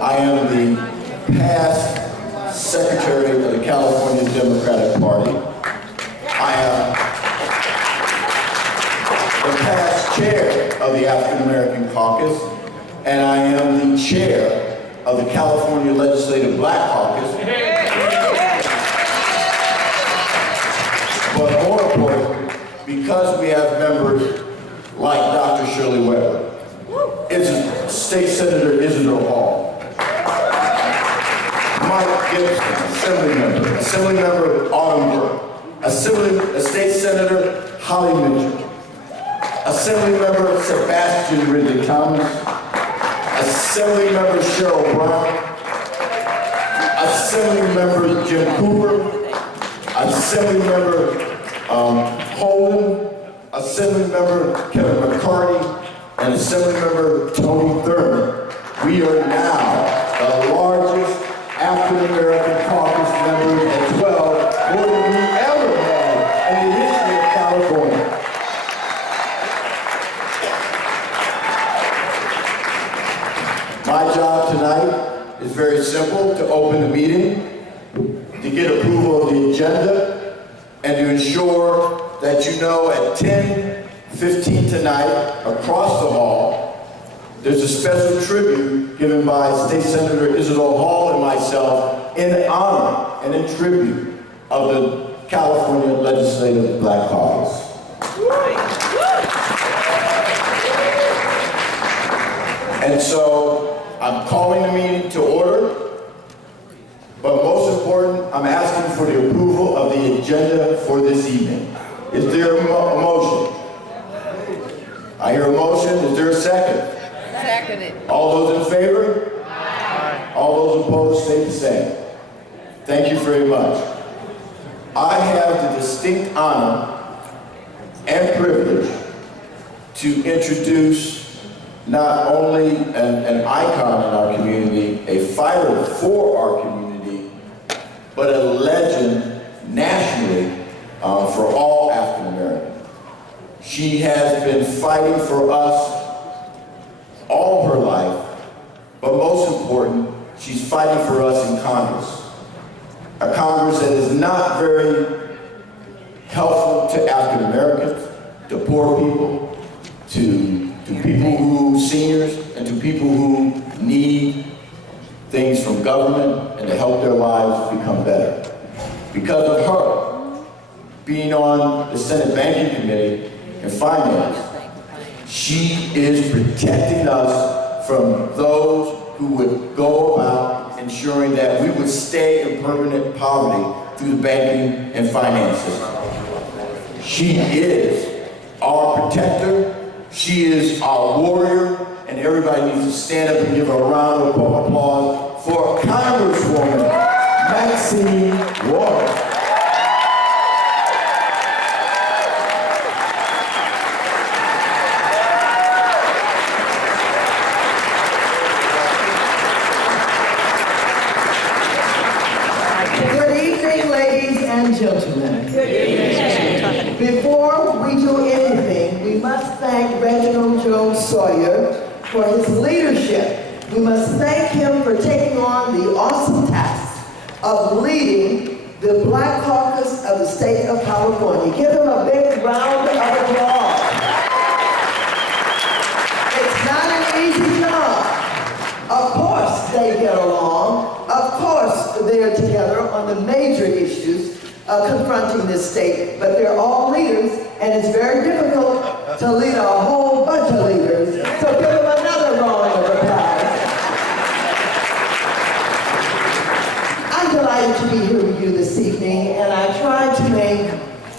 I am the past Secretary of the California Democratic Party. I am the past Chair of the African American Caucus, and I am the Chair of the California Legislative Black Caucus. But more important, because we have members like Dr. Shirley Weber, State Senator Isidore Hall, Mike Gibson, Assembly Member Autumn Burke, State Senator Holly Mitchell, Assembly Member Sebastian Ridley Thomas, Assembly Member Cheryl Brown, Assembly Member Jim Cooper, Assembly Member Holden, Assembly Member Kevin McCarty, and Assembly Member Tony Thurman. We are now the largest African American caucus members at 12, more than we ever had in the history of California. My job tonight is very simple: to open the meeting, to get approval of the agenda, and to ensure that you know at 10:15 tonight, across the hall, there's a special tribute given by State Senator Isidore Hall and myself in honor and in tribute of the California Legislative Black Caucus. And so I'm calling the meeting to order, but most important, I'm asking for the approval of the agenda for this evening. Is there a motion? I hear a motion. Is there a second? Seconded. All those in favor? Aye. All those opposed, say the same. Thank you very much. I have the distinct honor and privilege to introduce not only an icon in our community, a fighter for our community, but a legend nationally for all African Americans. She has been fighting for us all her life, but most important, she's fighting for us in Congress. A Congress that is not very helpful to African Americans, to poor people, to people who, seniors, and to people who need things from government and to help their lives become better. Because of her being on the Senate Banking Committee and Finance, she is protecting us from those who would go about ensuring that we would stay in permanent poverty through the banking and finance system. She is our protector. She is our warrior, and everybody needs to stand up and give a round of applause for Congresswoman Maxine Waters. Good evening, ladies and gentlemen. Before we do anything, we must thank Reginald Jones Sawyer for his leadership. We must thank him for taking on the awesome task of leading the Black Caucus of the state of California. Give him a big round of applause. It's not an easy job. Of course they get along. Of course they're together on the major issues confronting this state, but they're all leaders, and it's very difficult to lead a whole bunch of leaders. So give them another round of applause. I'm delighted to be here with you this evening, and I tried to make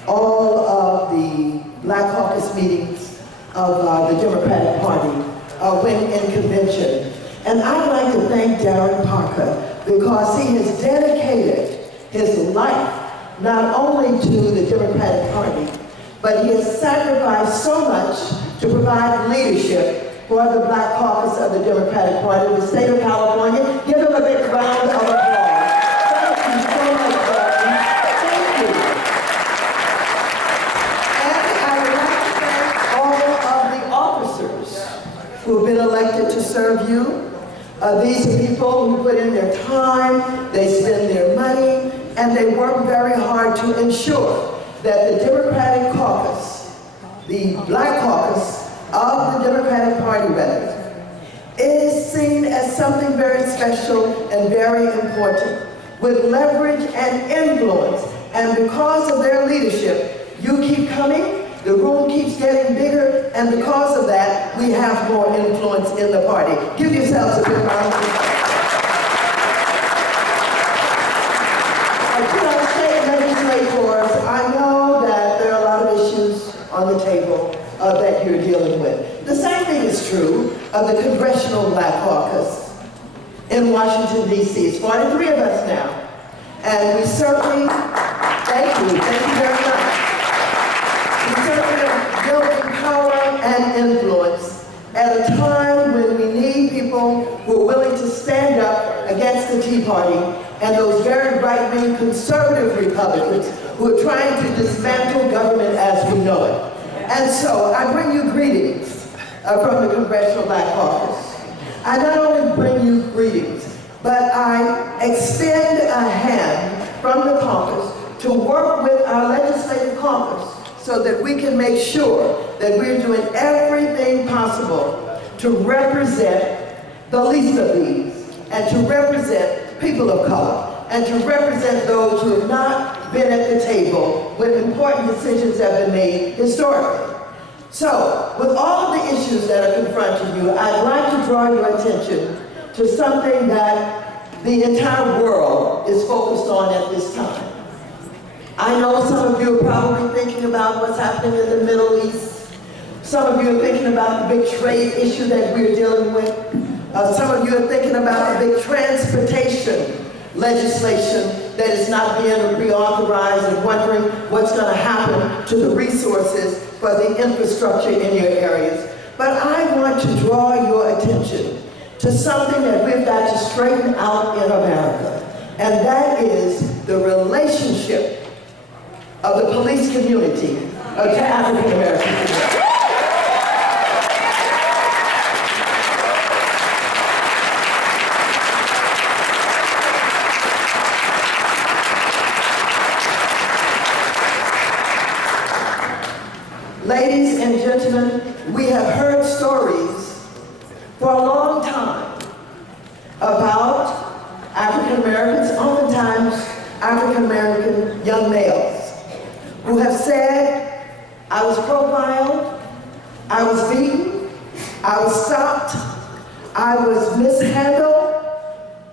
all of the Black Caucus meetings of the Democratic Party win in convention. And I'd like to thank Darren Parker because he has dedicated his life not only to the Democratic Party, but he has sacrificed so much to provide leadership for the Black Caucus of the Democratic Party in the state of California. Give him a big round of applause. Thank you so much, Darren. Thank you. And I would like to thank all of the officers who have been elected to serve you. These are people who put in their time, they spend their money, and they work very hard to ensure that the Democratic caucus, the Black caucus of the Democratic Party, rather, is seen as something very special and very important, with leverage and influence. And because of their leadership, you keep coming, the room keeps getting bigger, and because of that, we have more influence in the party. Give yourselves a big round of applause. State legislators, I know that there are a lot of issues on the table that you're dealing with. The same thing is true of the Congressional Black Caucus in Washington, D.C. It's 43 of us now. And we certainly, thank you very much. We certainly are building power and influence at a time when we need people who are willing to stand up against the Tea Party and those very right-wing conservative Republicans who are trying to dismantle government as we know it. And so I bring you greetings from the Congressional Black Caucus. I not only bring you greetings, but I extend a hand from the caucus to work with our legislative caucus so that we can make sure that we're doing everything possible to represent the least of these and to represent people of color and to represent those who have not been at the table when important decisions have been made historically. So, with all of the issues that are confronting you, I'd like to draw your attention to something that the entire world is focused on at this time. I know some of you are probably thinking about what's happening in the Middle East. Some of you are thinking about the big trade issue that we're dealing with. Some of you are thinking about the big transportation legislation that is not being reauthorized and wondering what's going to happen to the resources for the infrastructure in your areas. But I want to draw your attention to something that we've got to straighten out in America, and that is the relationship of the police community to African Americans. Ladies and gentlemen, we have heard stories for a long time about African Americans, oftentimes African American young males, who have said, I was profiled, I was beaten, I was stopped, I was mishandled,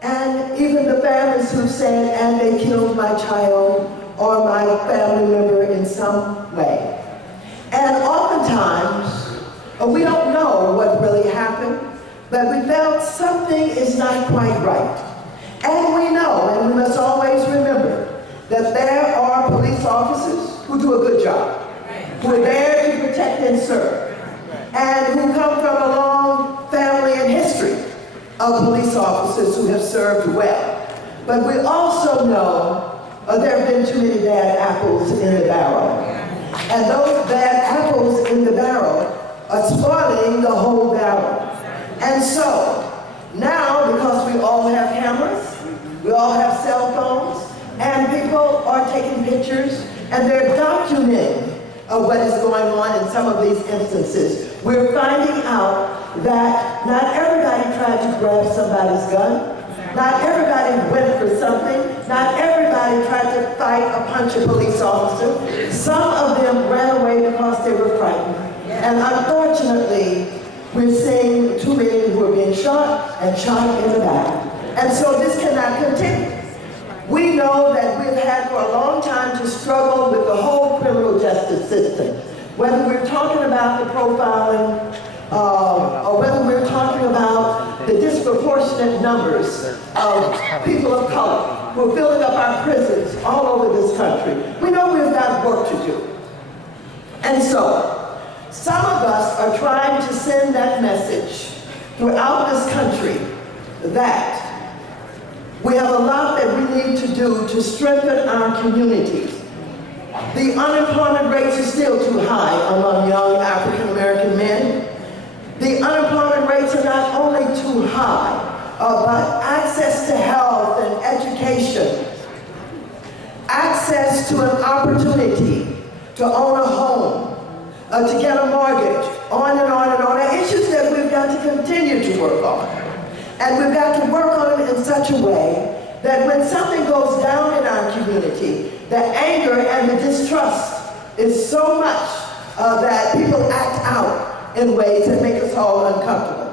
and even the families who said, and they killed my child or my family member in some way. And oftentimes, we don't know what really happened, but we felt something is not quite right. And we know, and we must always remember, that there are police officers who do a good job, who are there to protect and serve, and who come from a long family and history of police officers who have served well. But we also know there have been too many bad apples in the barrel. And those bad apples in the barrel are spoiling the whole barrel. And so, now, because we all have cameras, we all have cell phones, and people are taking pictures, and they're documenting what is going on in some of these instances. We're finding out that not everybody tried to grab somebody's gun. Not everybody went for something. Not everybody tried to fight or punch a police officer. Some of them ran away because they were frightened. And unfortunately, we're seeing too many who are being shot and shot in the back. And so this cannot continue. We know that we've had for a long time to struggle with the whole criminal justice system. Whether we're talking about the profiling, or whether we're talking about the disproportionate numbers of people of color who are filling up our prisons all over this country. We know we've got work to do. And so, some of us are trying to send that message throughout this country that we have a lot that we need to do to strengthen our communities. The unemployment rates are still too high among young African American men. The unemployment rates are not only too high, but access to health and education, access to an opportunity to own a home, to get a mortgage, on and on and on, are issues that we've got to continue to work on. And we've got to work on it in such a way that when something goes down in our community, the anger and the distrust is so much that people act out in ways that make us all uncomfortable.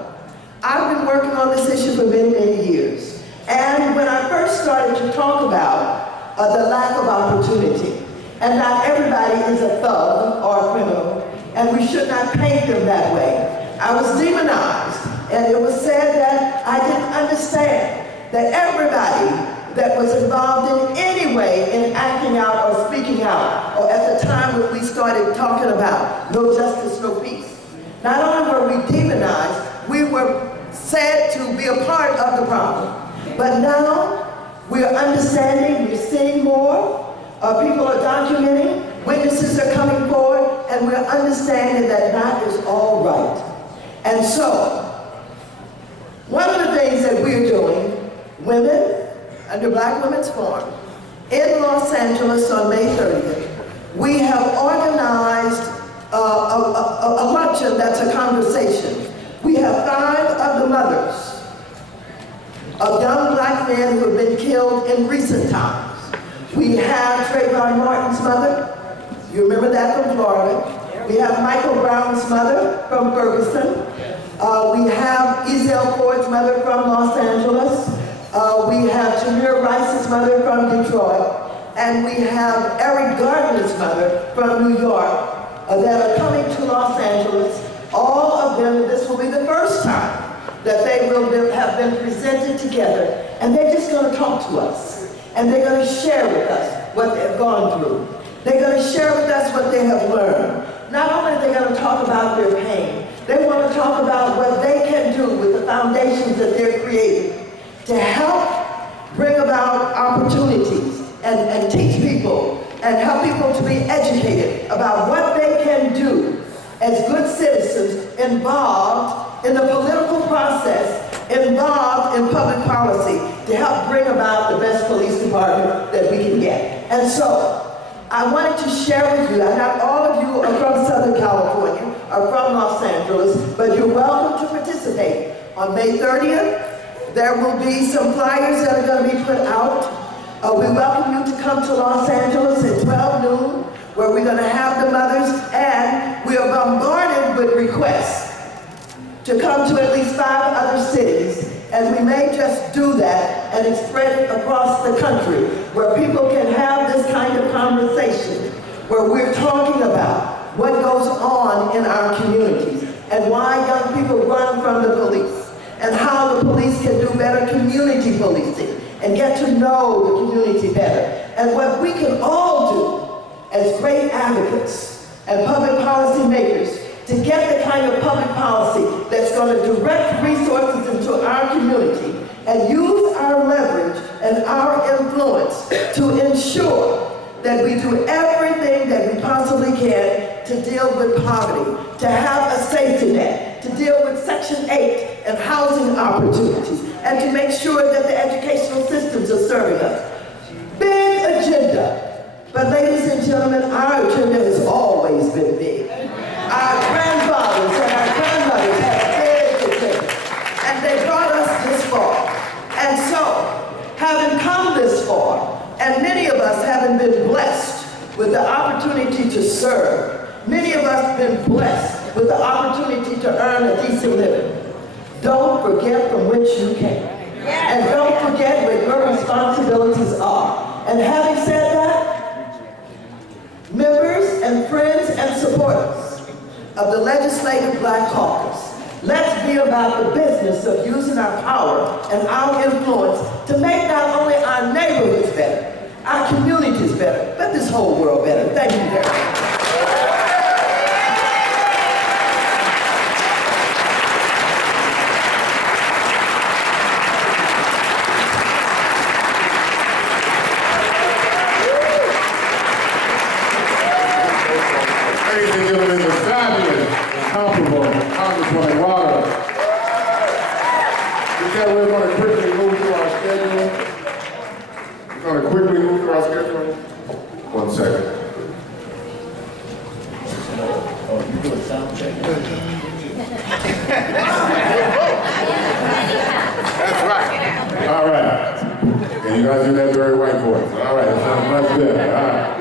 I've been working on this issue for many, many years. And when I first started to talk about the lack of opportunity, and not everybody is a thug or a criminal, and we should not paint them that way, I was demonized. And it was said that I didn't understand that everybody that was involved in any way in acting out or speaking out, or at the time when we started talking about no justice, no peace, not only were we demonized, we were said to be a part of the problem. But now we're understanding, we're seeing more, people are documenting, witnesses are coming forward, and we're understanding that that is all right. And so, one of the things that we're doing, women, under Black Women's Forum, in Los Angeles on May 30th, we have organized a luncheon that's a conversation. We have 5 of the mothers of young Black men who have been killed in recent times. We have Trayvon Martin's mother, you remember that from Florida. We have Michael Brown's mother from Ferguson. We have Ezell Ford's mother from Los Angeles. We have Tamir Rice's mother from Detroit. And we have Eric Gardner's mother from New York that are coming to Los Angeles. All of them, this will be the first time that they will have been presented together. And they're just going to talk to us. And they're going to share with us what they've gone through. They're going to share with us what they have learned. Not only are they going to talk about their pain, they want to talk about what they can do with the foundations that they're creating to help bring about opportunities and teach people and help people to be educated about what they can do as good citizens involved in the political process, involved in public policy to help bring about the best police department that we can get. And so, I wanted to share with you, not all of you are from Southern California, are from Los Angeles, but you're welcome to participate. On May 30th, there will be some flyers that are going to be put out. We welcome you to come to Los Angeles at 12 noon, where we're going to have the mothers, and we are bombarded with requests to come to at least 5 other cities. And we may just do that and it's spread it across the country where people can have this kind of conversation where we're talking about what goes on in our communities and why young people run from the police and how the police can do better community policing and get to know the community better. And what we can all do as great advocates and public policy makers to get the kind of public policy that's going to direct resources into our community and use our leverage and our influence to ensure that we do everything that we possibly can to deal with poverty, to have a safety net, to deal with Section 8 and housing opportunities, and to make sure that the educational systems are serving us. Big agenda. But ladies and gentlemen, our agenda has always been big. Our grandfathers and our grandmothers had big agendas, and they brought us this far. And so, having come this far, and many of us having been blessed with the opportunity to serve, many of us have been blessed with the opportunity to earn a decent living. Don't forget from which you came. And don't forget what your responsibilities are. And having said that, members and friends and supporters of the Legislative Black Caucus, let's be about the business of using our power and our influence to make not only our neighborhoods better, our communities better, but this whole world better. Thank you very much. Ladies and gentlemen, the fabulous, incomparable Congresswoman Water. With that, we're going to to quickly move to our schedule. We're going to quickly move to our schedule. 1 second. That's right. All right. And you guys do that very white voice. All right, that sounds much better. All right.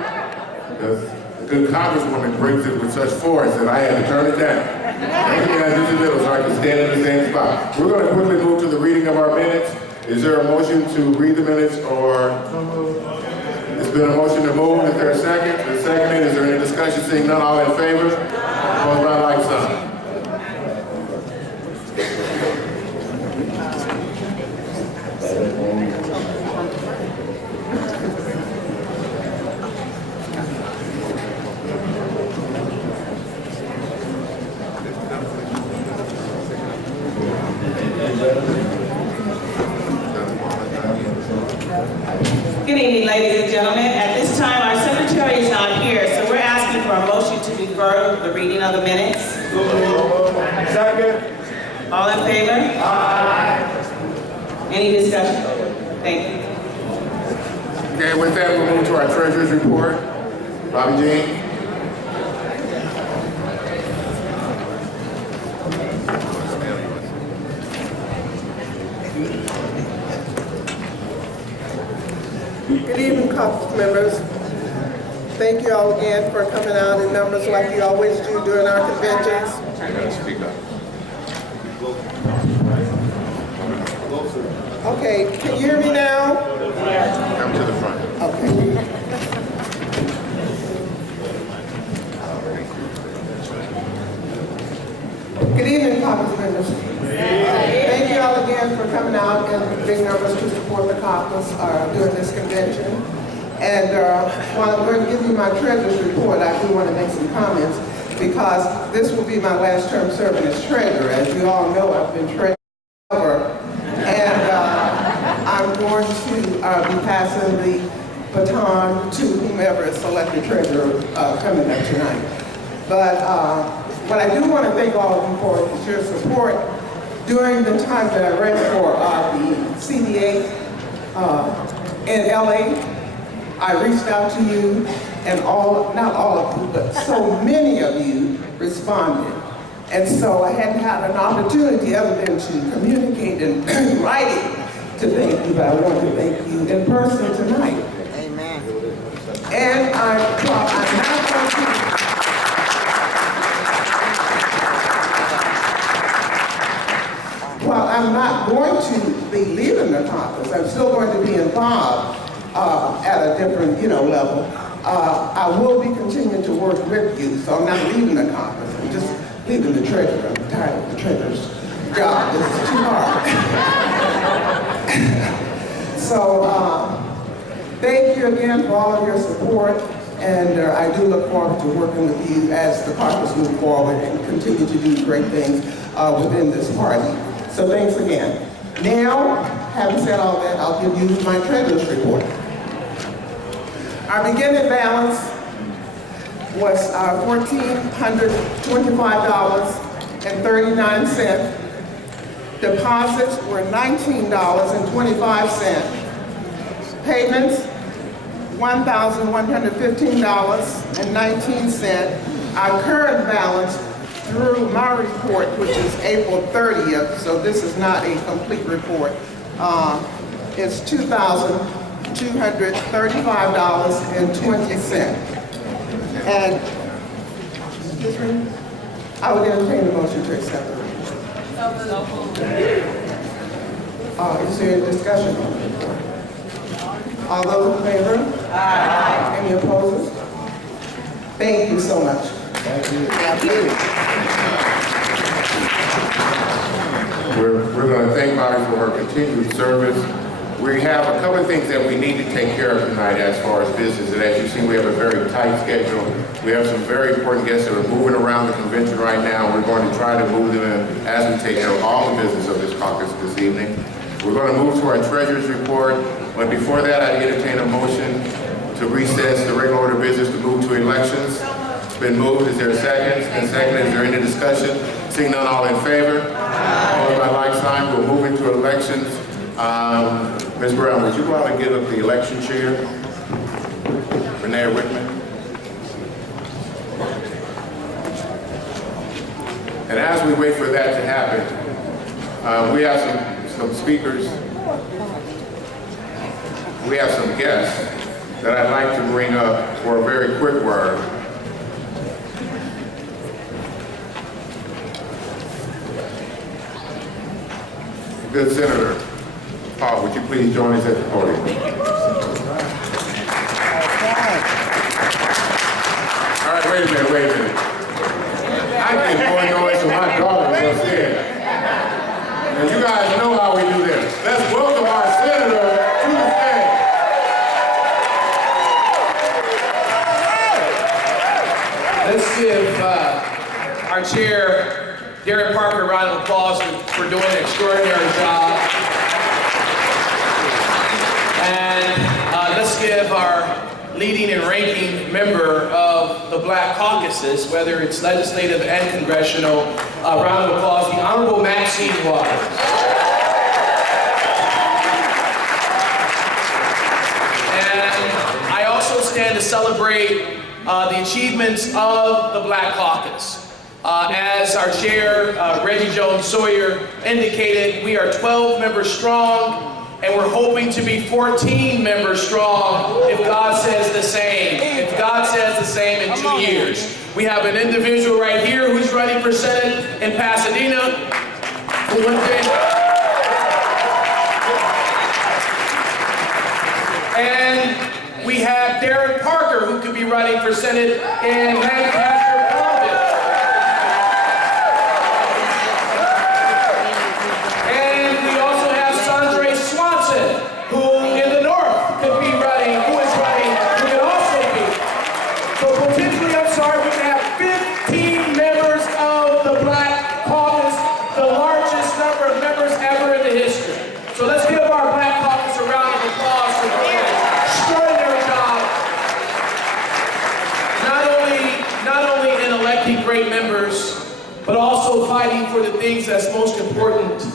Because the good congresswoman brings it with such force that I had to turn it down. Thank you guys just a little so I can stand in the same spot. We're going to quickly move to the reading of our minutes. Is there a motion to read the minutes or? It's been a motion to move. Is there a second? The second is there any discussion? Seeing none, all in favor? Opposed by like sign. Good evening, ladies and gentlemen. At this time, our secretary is not here, so we're asking for a motion to defer the reading of the minutes. Second. All in favor? Aye. Any discussion? Thank you. Okay, with that, we'll move to our treasurer's report. Bobby Jean. Good evening, Caucus members. Thank you all again for coming out in numbers like you always do during our conventions. You gotta speak up. Okay, can you hear me now? Come to the front. Okay. Good evening, Caucus members. Thank you all again for coming out in big numbers to support the Caucus during this convention. And while I'm going to give you my treasurer's report, I do want to make some comments because this will be my last term serving as treasurer. As you all know, I've been treasurer, and I'm going to be passing the baton to whomever is selected treasurer coming up tonight. But what I do want to thank all of you for is your support during the time that I ran for the CDA in LA. I reached out to you, and not all of you, but so many of you responded. And so I hadn't had an opportunity other than to communicate in writing to thank you, but I want to thank you in person tonight. Amen. And I'm not going to Well, I'm not going to be leaving the Caucus. I'm still going to be involved at a different, level. I will be continuing to work with you, so I'm not leaving the Caucus. I'm just leaving the treasurer. I'm tired of the treasurer's job. This is too hard. So, thank you again for all of your support, and I do look forward to working with you as the Caucus move forward and continue to do great things within this party. So thanks again. Now, having said all that, I'll give you my treasurer's report. Our beginning balance was $1,425.39. Deposits were $19.25. Payments, $1,115.19. Our current balance through my report, which is April 30th, so this is not a complete report, it's $2,235.20. And excuse me, I would entertain a motion to accept the report. Is there any discussion on the report? All those in favor? Aye. Any opposed? Thank you so much. Thank you. We're going to thank Bobby for her continued service. We have a couple of things that we need to take care of tonight as far as business. And as you've seen, we have a very tight schedule. We have some very important guests that are moving around the convention right now. We're going to try to move them in as we take care of all the business of this caucus this evening. We're going to move to our treasurer's report. But before that, I entertain a motion to recess the regular order of business to move to elections. It's been moved. Is there a second? It's been seconded. Is there any discussion? Seeing none, all in favor? Opposed by like sign. We'll move into elections. Ms. Brown, would you go out and give up the election chair? Renee Whitman. And as we wait for that to happen, we have some speakers. We have some guests that I'd like to bring up for a very quick word. Good Senator Paul, would you please join us at the podium? All right, wait a minute. I get more noise from my daughters upstairs. And you guys know how we do this. Let's welcome our senator to the stage. Let's give our chair, Derek Parker, a round of applause for doing an extraordinary job. And let's give our leading and ranking member of the Black Caucuses, whether it's legislative and congressional, a round of applause, the Honorable Maxine Waters. And I also stand to celebrate the achievements of the Black Caucus. As our chair, Reggie Jones Sawyer, indicated, we are 12 members strong, and we're hoping to be 14 members strong if God says the same. If God says the same in 2 years. We have an individual right here who's running for Senate in Pasadena. And we have Derek Parker, who could be running for Senate in Lancaster. But also fighting for the things that's most important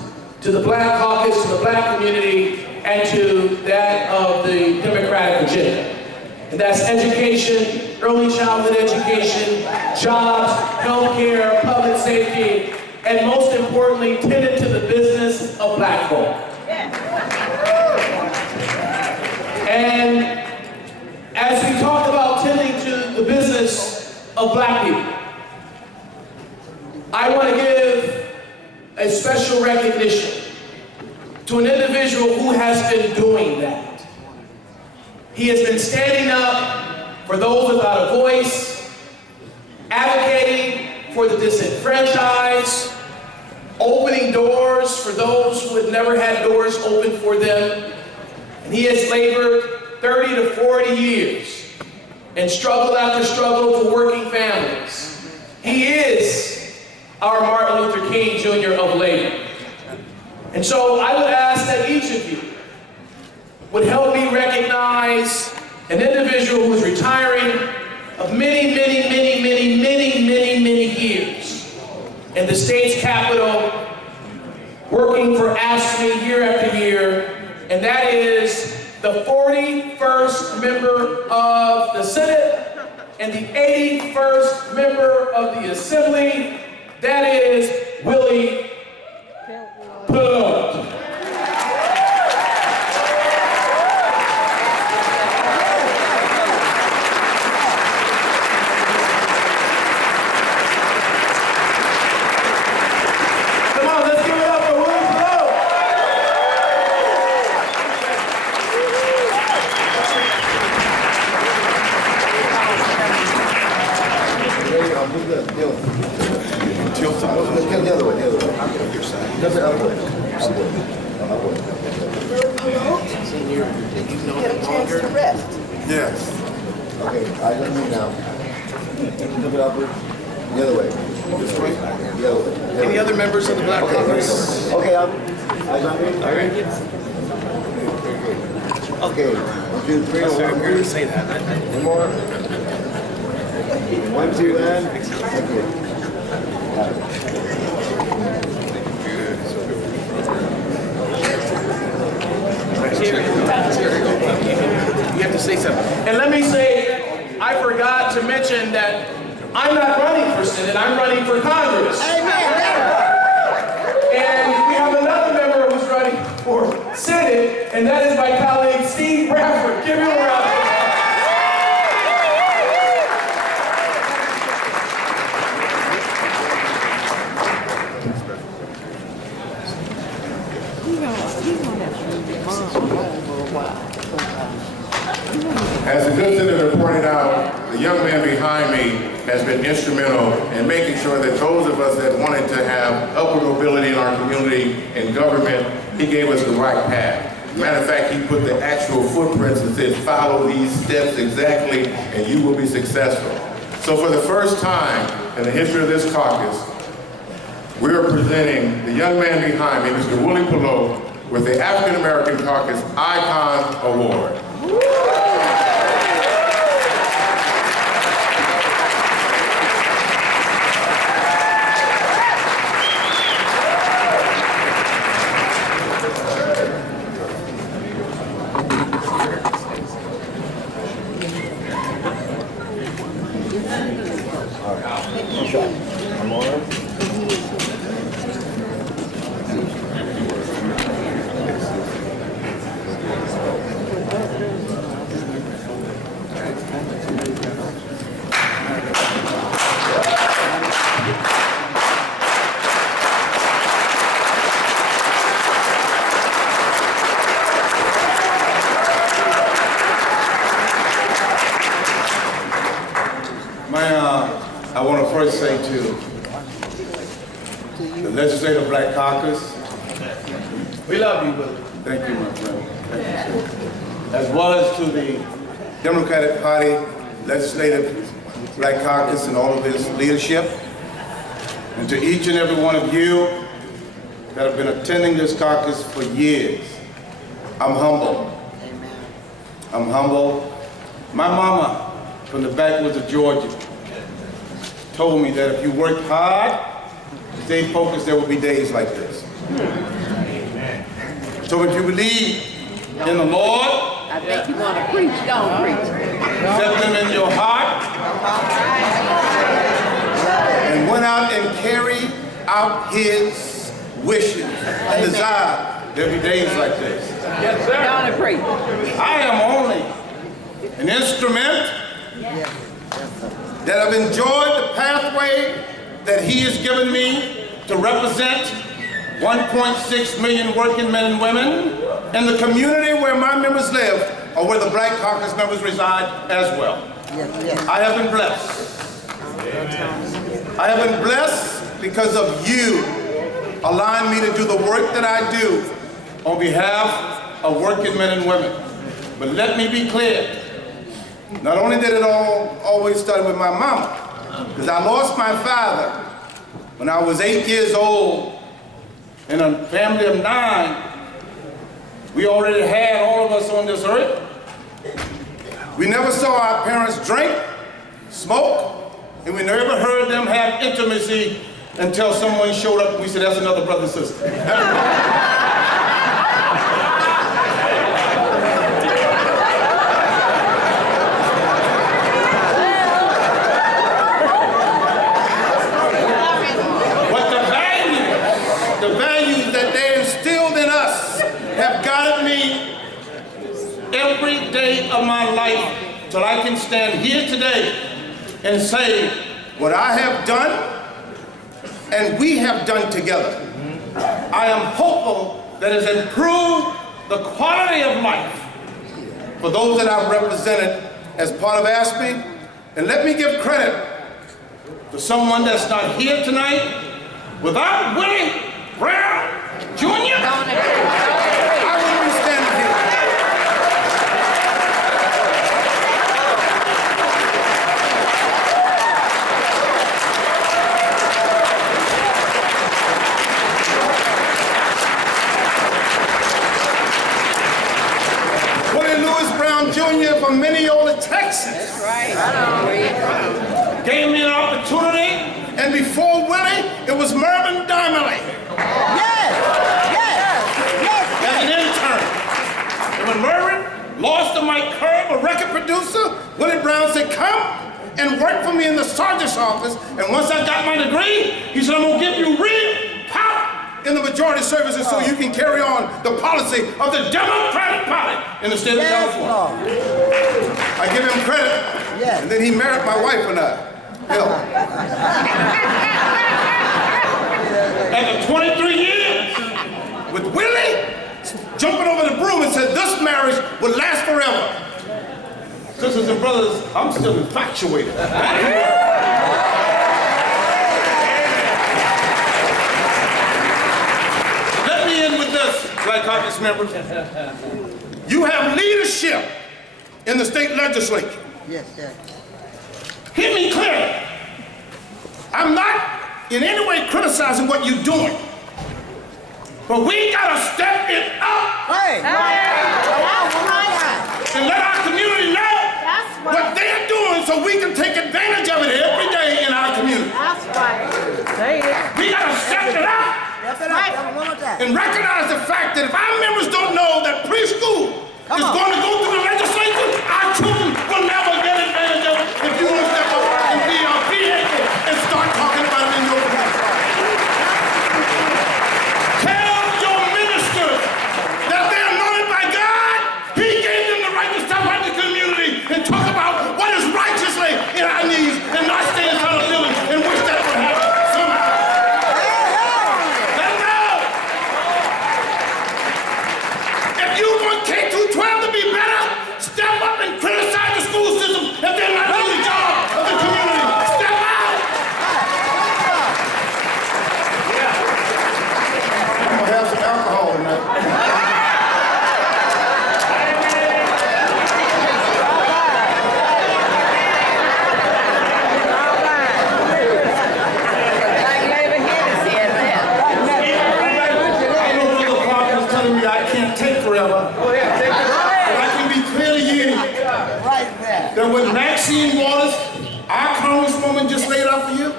to the Black Caucus, to the Black community, and to that of the Democratic agenda. And that's education, early childhood education, jobs, healthcare, public safety, and most importantly, tending to the business of Black folk. And as we talk about tending to the business of Black people, I want to give a special recognition to an individual who has been doing that. He has been standing up for those without a voice, advocating for the disenfranchised, opening doors for those who had never had doors open for them. And he has labored 30 to 40 years and struggle after struggle for working families. He is our Martin Luther King Jr. of labor. And so I would ask that each of you would help me recognize an individual who is retiring of many years in the state's capital, working for AFSCME year after year, and that is the 41st member of the Senate and the 81st member of the Assembly. That is Willie Pelot. Come on, let's give it up for Willie Pelot. Let's get the other way, Your side. That's it, upward. Get a chance to rest. Yes. Okay, eyes on me now. Flip it upward. The other way. This way? The other way. Any other members of the Black Caucus? Okay, eyes on me. All right. Okay, 1, 2, 3. I'm here to say that. One more. 1, 2, and thank you. Got it. mention that I'm not running for Senate, I'm running for Congress. And we have another member who's running for Senate, and that is my colleague Steve Bradford. Give him a round of applause. As the good senator pointed out, the young man behind me has been instrumental in making sure that those of us that wanted to have upward mobility in our community and government, he gave us the right path. Matter of fact, he put the actual footprints and said, follow these steps exactly and you will be successful. So for the first time in the history of this caucus, we are presenting the young man behind me, Mr. Willie Pelot, with the African American Caucus Icon Award. I want to first say to the Legislative Black Caucus, We love you, Willie. thank you, my friend, thank you, sir. As well as to the Democratic Party Legislative Black Caucus and all of its leadership, and to each and every one of you that have been attending this caucus for years. I'm humble. I'm humble. My mama from the backwoods of Georgia told me that if you worked hard, stayed focused, there will be days like this. So if you believe in the Lord, I think you want to preach, don't preach. set them in your heart, and went out and carried out his wishes and desires, there'll be days like this. Yes, sir. Don't preach. I am only an instrument that have enjoyed the pathway that he has given me to represent 1.6 million working men and women in the community where my members live or where the Black Caucus members reside as well. I have been blessed. I have been blessed because of you allowing me to do the work that I do on behalf of working men and women. But let me be clear. Not only did it always start with my mama, because I lost my father when I was 8 years old in a family of 9. We already had all of us on this earth. We never saw our parents drink, smoke, and we never heard them have intimacy until someone showed up and we said, that's another brother and sister. Every day of my life till I can stand here today and say what I have done and we have done together. I am hopeful that has improved the quality of life for those that I've represented as part of ASPE. And let me give credit to someone that's not here tonight. Without Willie Brown Jr., I wouldn't be standing here. Jr. from Mineola, Texas. That's right. Gave me an opportunity, and before Willie, it was Mervyn Donnelly. Yes! Yes! Yes! As an intern. And when Mervyn lost to Mike Curb, a record producer, Willie Brown said, come and worked for me in the sergeant's office. And once I got my degree, he said, I'm gonna give you real power in the majority services so you can carry on the policy of the Democratic Party in the state of California. I give him credit, and then he married my wife and I. After 23 years with Willie, jumping over the broom and said this marriage would last forever. Sisters and brothers, I'm still infatuated. Let me end with this, Black Caucus members. You have leadership in the state legislature. Yes, sir. Hear me clear. I'm not in any way criticizing what you're doing, but we gotta step it up. Hey! And let our community know what they're doing so we can take advantage of it every day in our community. That's right. Say it. We gotta step it up and recognize the fact that if our members don't know that preschool is going to go through the legislature, our children will never get advantage of it if you don't step up and be our vehicle and start talking about it in your community. Tell your ministers that they're anointed by God. He gave them the right to step out in the community and talk about what is righteously in our needs and not stay inside of living and wish that would happen somehow. Let them know. If you want K through 12 to be better, step up and criticize the school system if they're not doing the job of the community. Step out. I'm gonna have some alcohol tonight. I know Brother Parker is telling me I can't take forever. But I can be clear to you that what Maxine Waters, our congresswoman, just laid out for you,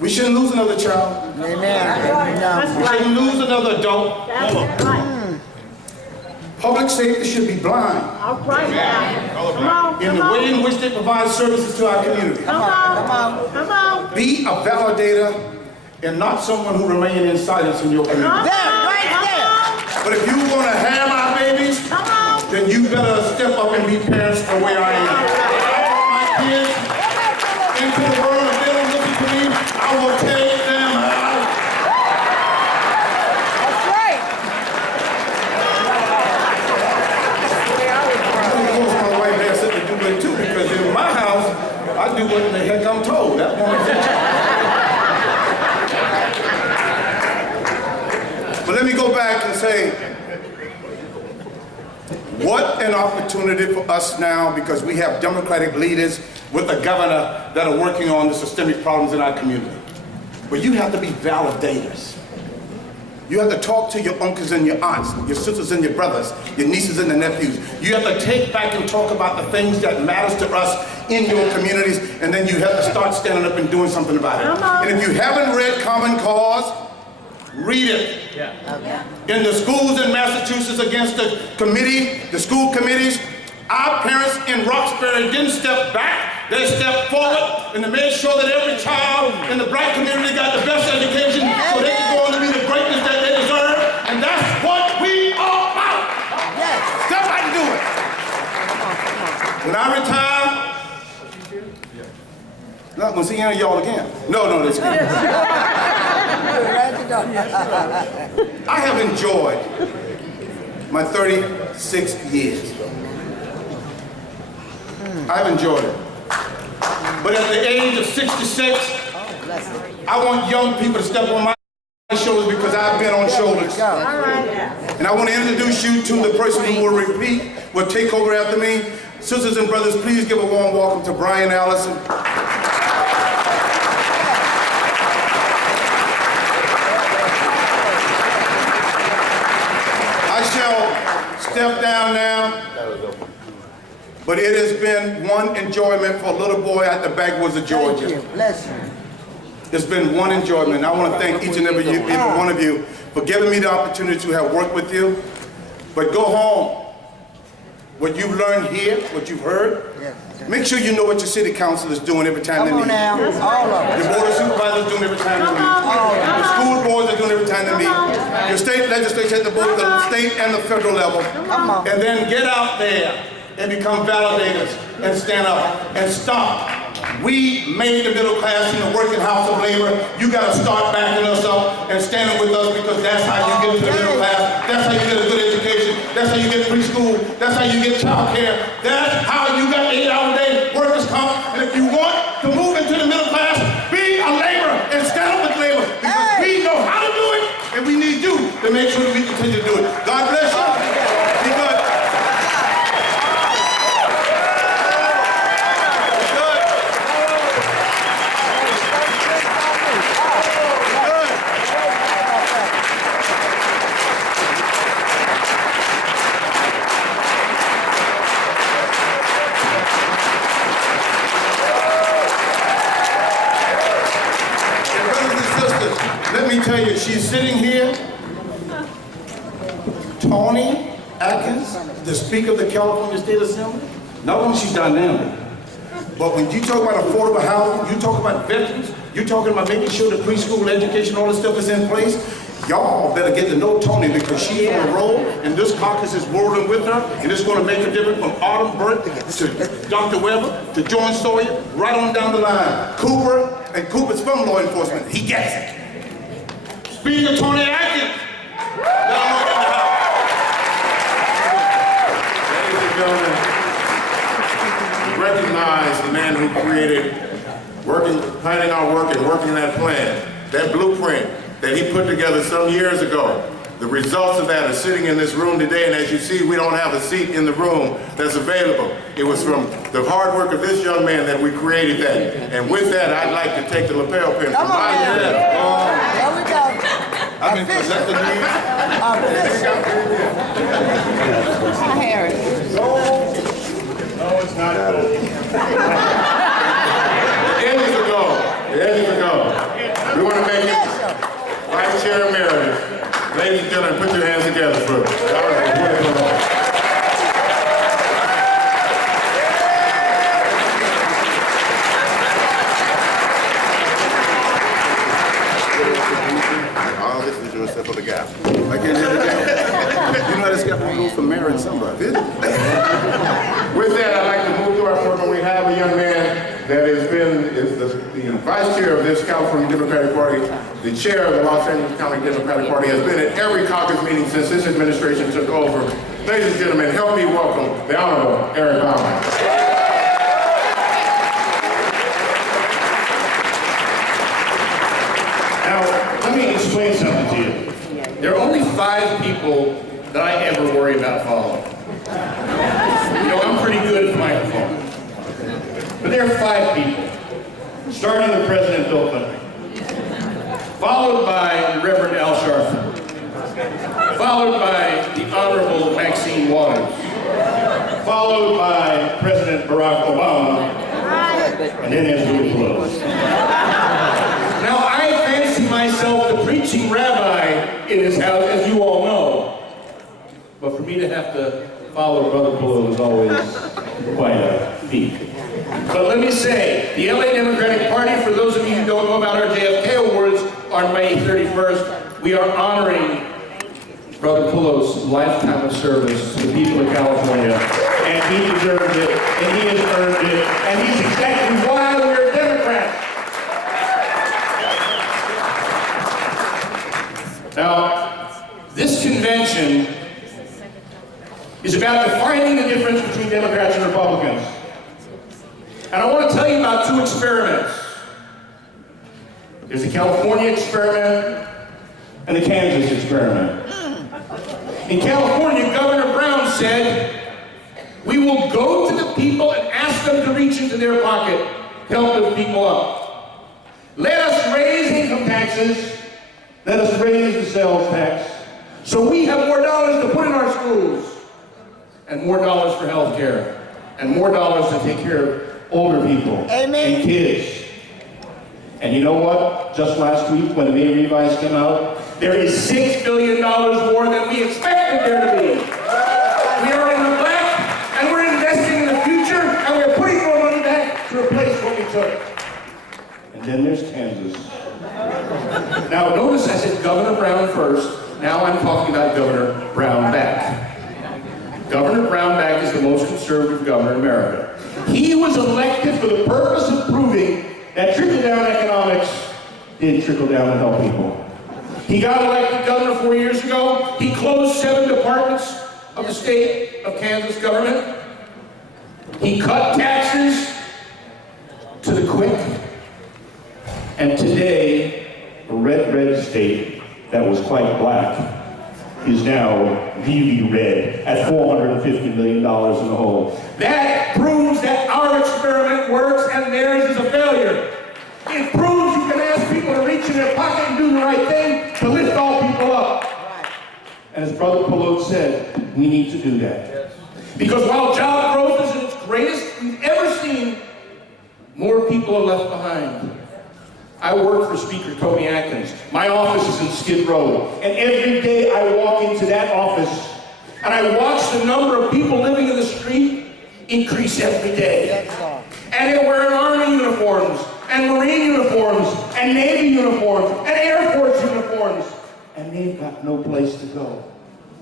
we shouldn't lose another child. Amen. We shouldn't lose another adult. Public safety should be blind All right now. Come on. in the way in which they provide services to our community. Come on. Come on. Be a validator and not someone who remains in silence in your community. But if you want to have our babies, then you better step up and be parents the way I am. I brought my kids into the world. If they don't listen to me, I will take them out. That's right. Of course, my wife has something to do with it too, because in my house, I do what the heck I'm told. That woman's in charge. But let me go back and say, what an opportunity for us now, because we have Democratic leaders with a governor that are working on the systemic problems in our community. But you have to be validators. You have to talk to your uncles and your aunts, your sisters and your brothers, your nieces and the nephews. You have to take back and talk about the things that matters to us in your communities, and then you have to start standing up and doing something about it. And if you haven't read Common Cause, read it. In the schools in Massachusetts against the committee, the school committees, our parents in Roxbury didn't step back, they stepped forward and they made sure that every child in the black community got the best education so they could go on to be the greatness that they deserve. And that's what we are about. Step back and do it. When I retire, not gonna see any of y'all again. No, that's good. I have enjoyed my 36 years. I've enjoyed it. But at the age of 66, I want young people to step on my shoulders because I've been on shoulders. And I want to introduce you to the person who will take over after me. Sisters and brothers, please give a warm welcome to Brian Allison. I shall step down now, but it has been one enjoyment for a little boy at the backwoods of Georgia. Thank you. Bless you. It's been one enjoyment. I want to thank each and every one of you for giving me the opportunity to have worked with you. But go home what you've learned here, what you've heard. Make sure you know what your city council is doing every time they Come meet. on now, all of us. Your board of supervisors doing every time they meet. The school boards are doing every time they meet. Your state legislature at both the state and the federal level. Come on. And then get out there and become validators and stand up and stop. We made the middle class in the working house of labor. You got to start backing us up and standing with us, because that's how you get to the middle class. That's how you get a good education. That's how you get preschool. That's how you get child care. That's how you got 8-hour day workers' comp. And if you want to move into the middle class, be a laborer and stand up with labor, because we know how to do it, and we need you to make sure that we continue to do it. God bless you. Be good. Let me tell you, she's sitting here, Tony Atkins, the Speaker of the California State Assembly. Not only is she dynamic, but when you talk about affordable housing, you talk about veterans, you're talking about making sure the preschool education, all this stuff is in place. Y'all better get to know Tony, because she's on a roll, and this caucus is rolling with her, and it's going to make a difference from Autumn Burke to Dr. Weber to John Sawyer, right on down the line. Cooper, and Cooper's from law enforcement. He gets it. Speaker Tony Atkins. Ladies and gentlemen, recognize the man who created planning our work and working that plan, that blueprint that he put together some years ago. The results of that are sitting in this room today, and as you see, we don't have a seat in the room that's available. It was from the hard work of this young man that we created that. And with that, I'd like to take the lapel pin from my head. There we go. I mean, collectively. Harry. No, it's not gold. The end is a goal. The end is a goal. We want to make it Vice Chair Emeritus. Ladies and gentlemen, put your hands together for it. All this is yourself on the gap. I can't hear the gap. You know how this gap will go for marrying somebody. With that, I'd like to move to our program. We have a young man that is the vice chair of this California Democratic Party, the chair of the Los Angeles County Democratic Party, has been at every caucus meeting since this administration took over. Ladies and gentlemen, help me welcome the Honorable Eric Bauman. Now, let me explain something to you. There are only 5 people that I ever worry about following. You know, I'm pretty good at the microphone. But there are 5 people. Starting with President Bill Clinton. Followed by the Reverend Al Sharpton. Followed by the Honorable Maxine Waters. Followed by President Barack Obama. And then there's Louis Pelosi. Now, I fancy myself the preaching rabbi in this house, as you all know. But for me to have to follow Brother Pelosi is always quite a feat. But let me say, the LA Democratic Party, for those of you who don't know about our JFK Awards, on May 31st, we are honoring Brother Pelosi' lifetime of service to the people of California. And he deserves it, and he has earned it, and he's exactly why we're Democrats. Now, this convention is about defining the difference between Democrats and Republicans. And I want to tell you about 2 experiments. There's the California experiment and the Kansas experiment. In California, Governor Brown said, we will go to the people and ask them to reach into their pocket, help the people up. Let us raise income taxes, let us raise the sales tax, so we have more dollars to put in our schools, and more dollars for health care, and more dollars to take care of older people and kids. And you know what? Just last week when the May revise came out, there is $6 billion more than we expected there to be. We are in the black, Governor Brown back. Governor Brown back is the most conservative governor in America. He was elected for the purpose of proving that trickle-down economics did trickle down to help people. He got elected governor 4 years ago. He closed 7 departments of the state of Kansas government. He cut taxes to the quick. And today, a red state that was quite black is now really red at $450 million in the hole. That proves that our experiment works and theirs is a failure. It proves you can ask people to reach in their pocket and do the right thing to lift all people up. And as Brother Pelote said, we need to do that. Because while job growth is at its greatest we've ever seen, more people are left behind. I work for Speaker Tony Atkins. My office is in Skid Row. And every day I walk into that office and I watch the number of people living in the street increase every day. And they're wearing Army uniforms, and Marine uniforms, and Navy uniforms, and Air Force uniforms. And they've got no place to go.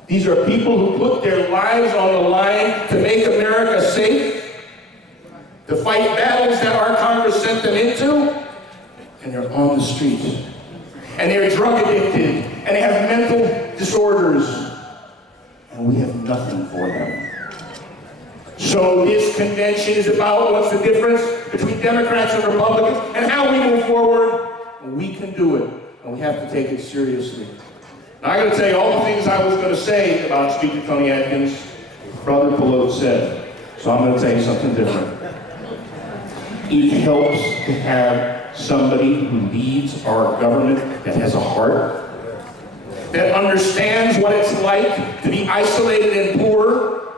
These are people who put their lives on the line to make America safe, to fight battles that our Congress sent them into, and they're on the streets. And they're drug addicted, and they have mental disorders, and we have nothing for them. So this convention is about what's the difference between Democrats and Republicans and how we move forward. And we can do it, and we have to take it seriously. Now, I'm going to tell you all the things I was going to say about Speaker Tony Atkins, Brother Pelote said. So I'm going to tell you something different. It helps to have somebody who leads our government that has a heart, that understands what it's like to be isolated and poor,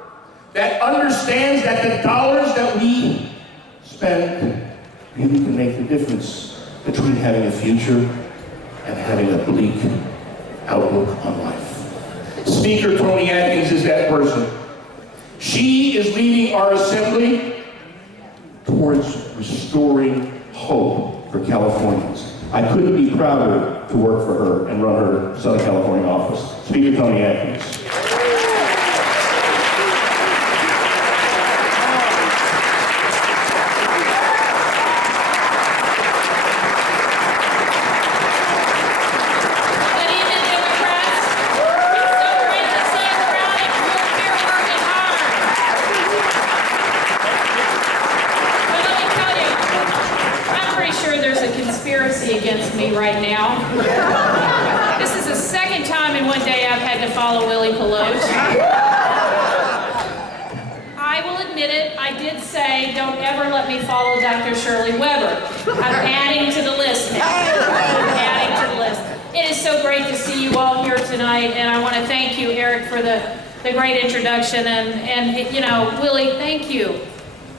that understands that the dollars that we spend really can make the difference between having a future and having a bleak outlook on life. Speaker Tony Atkins is that person. She is leading our assembly towards restoring hope for Californians. I couldn't be prouder to work for her and run her Southern California office. Speaker Tony Atkins. Against me right now. This is the second time in one day I've had to follow Willie Pelote. I will admit it, I did say, don't ever let me follow Dr. Shirley Weber. I'm adding to the list now. I'm adding to the list. It is so great to see you all here tonight, and I want to thank you, Eric, for the great introduction, and you know, Willie, thank you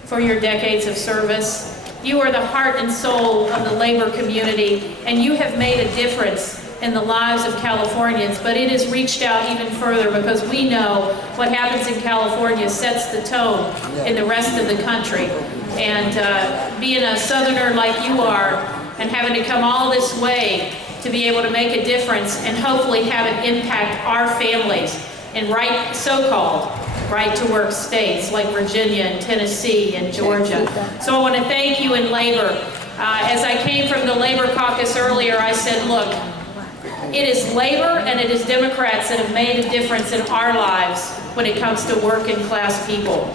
for your decades of service. You are the heart and soul of the labor community, and you have made a difference in the lives of Californians, but it has reached out even further because we know what happens in California sets the tone in the rest of the country. And being a Southerner like you are, and having to come all this way to be able to make a difference and hopefully have it impact our families in so-called right-to-work states like Virginia and Tennessee and Georgia. So I want to thank you in labor. As I came from the Labor Caucus earlier, I said, look, it is labor and it is Democrats that have made a difference in our lives when it comes to working class people.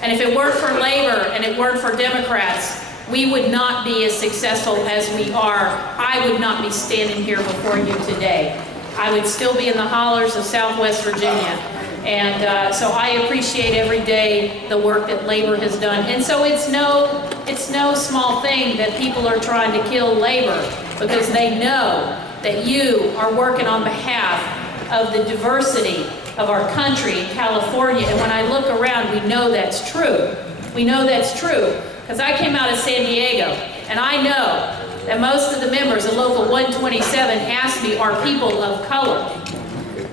And if it weren't for labor and it weren't for Democrats, we would not be as successful as we are. I would not be standing here before you today. I would still be in the hollers of Southwest Virginia. And so I appreciate every day the work that labor has done. And so it's no small thing that people are trying to kill labor, because they know that you are working on behalf of the diversity of our country in California. And when I look around, we know that's true. We know that's true, because I came out of San Diego, and I know that most of the members of Local 127 asked me, are people of color?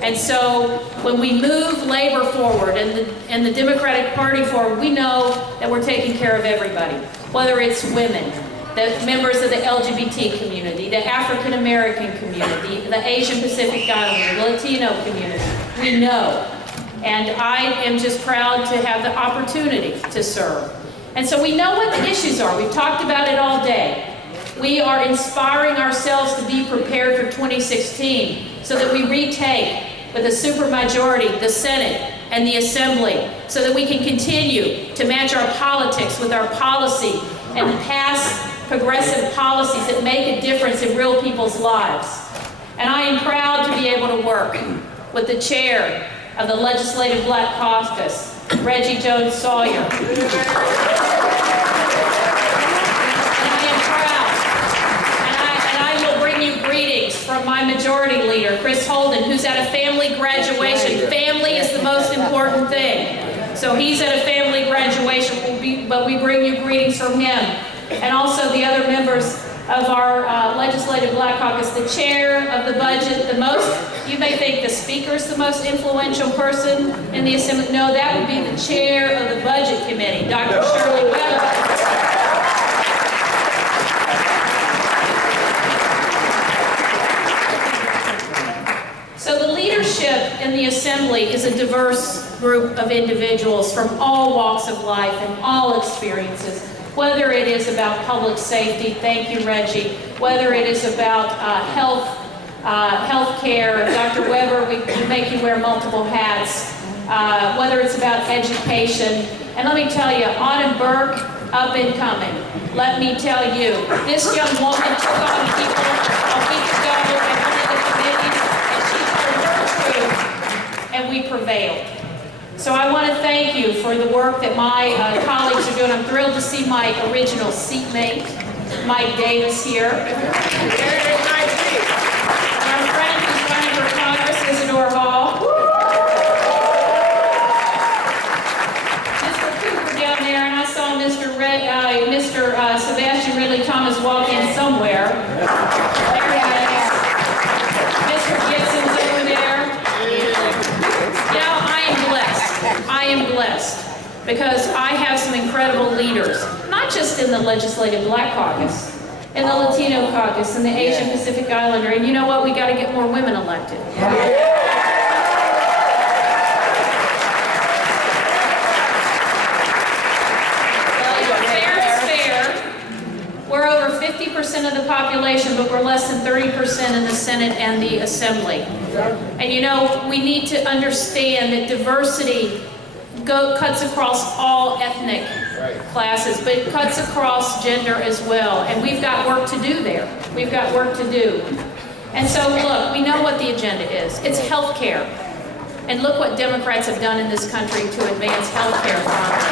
And so when we move labor forward and the Democratic Party forward, we know that we're taking care of everybody, whether it's women, the members of the LGBT community, the African American community, the Asian Pacific Islander, the Latino community. We know. And I am just proud to have the opportunity to serve. And so we know what the issues are. We've talked about it all day. We are inspiring ourselves to be prepared for 2016 so that we retake with a supermajority the Senate and the Assembly so that we can continue to match our politics with our policy and pass progressive policies that make a difference in real people's lives. And I am proud to be able to work with the chair of the Legislative Black Caucus, Reggie Jones Sawyer. And I am proud. And I will bring you greetings from my majority leader, Chris Holden, who's at a family graduation. Family is the most important thing. So he's at a family graduation, but we bring you greetings from him. And also the other members of our Legislative Black Caucus, the chair of the budget, you may think the speaker's the most influential person in the Assembly. No, that would be the chair of the Budget Committee, Dr. Shirley Weber. So the leadership in the Assembly is a diverse group of individuals from all walks of life and all experiences. Whether it is about public safety, thank you, Reggie, whether it is about health care, Dr. Weber, we make you wear multiple hats, whether it's about education. And let me tell you, Autumn Burke, up and coming. Let me tell you, this young woman took on people a week ago in one of the committees, and she told her truth, and we prevailed. So I want to thank you for the work that my colleagues are doing. I'm thrilled to see my original seatmate, Mike Davis, here. And our friend who's running for Congress, Isidore Hall. Mr. Cooper down there, and I saw Mr. Sebastian Ridley Thomas walk in somewhere. There he is. Mr. Gibson's over there. Now, I am blessed because I have some incredible leaders, not just in the Legislative Black Caucus, in the Latino Caucus, in the Asian Pacific Islander, and you know what? We got to get more women elected. Fair is fair. We're over 50% of the population, but we're less than 30% in the Senate and the Assembly. And you know, we need to understand that diversity cuts across all ethnic classes, but it cuts across gender as well. And we've got work to do there. We've got work to do. And so, look, we know what the agenda is. It's health care. And look what Democrats have done in this country to advance health care broadly.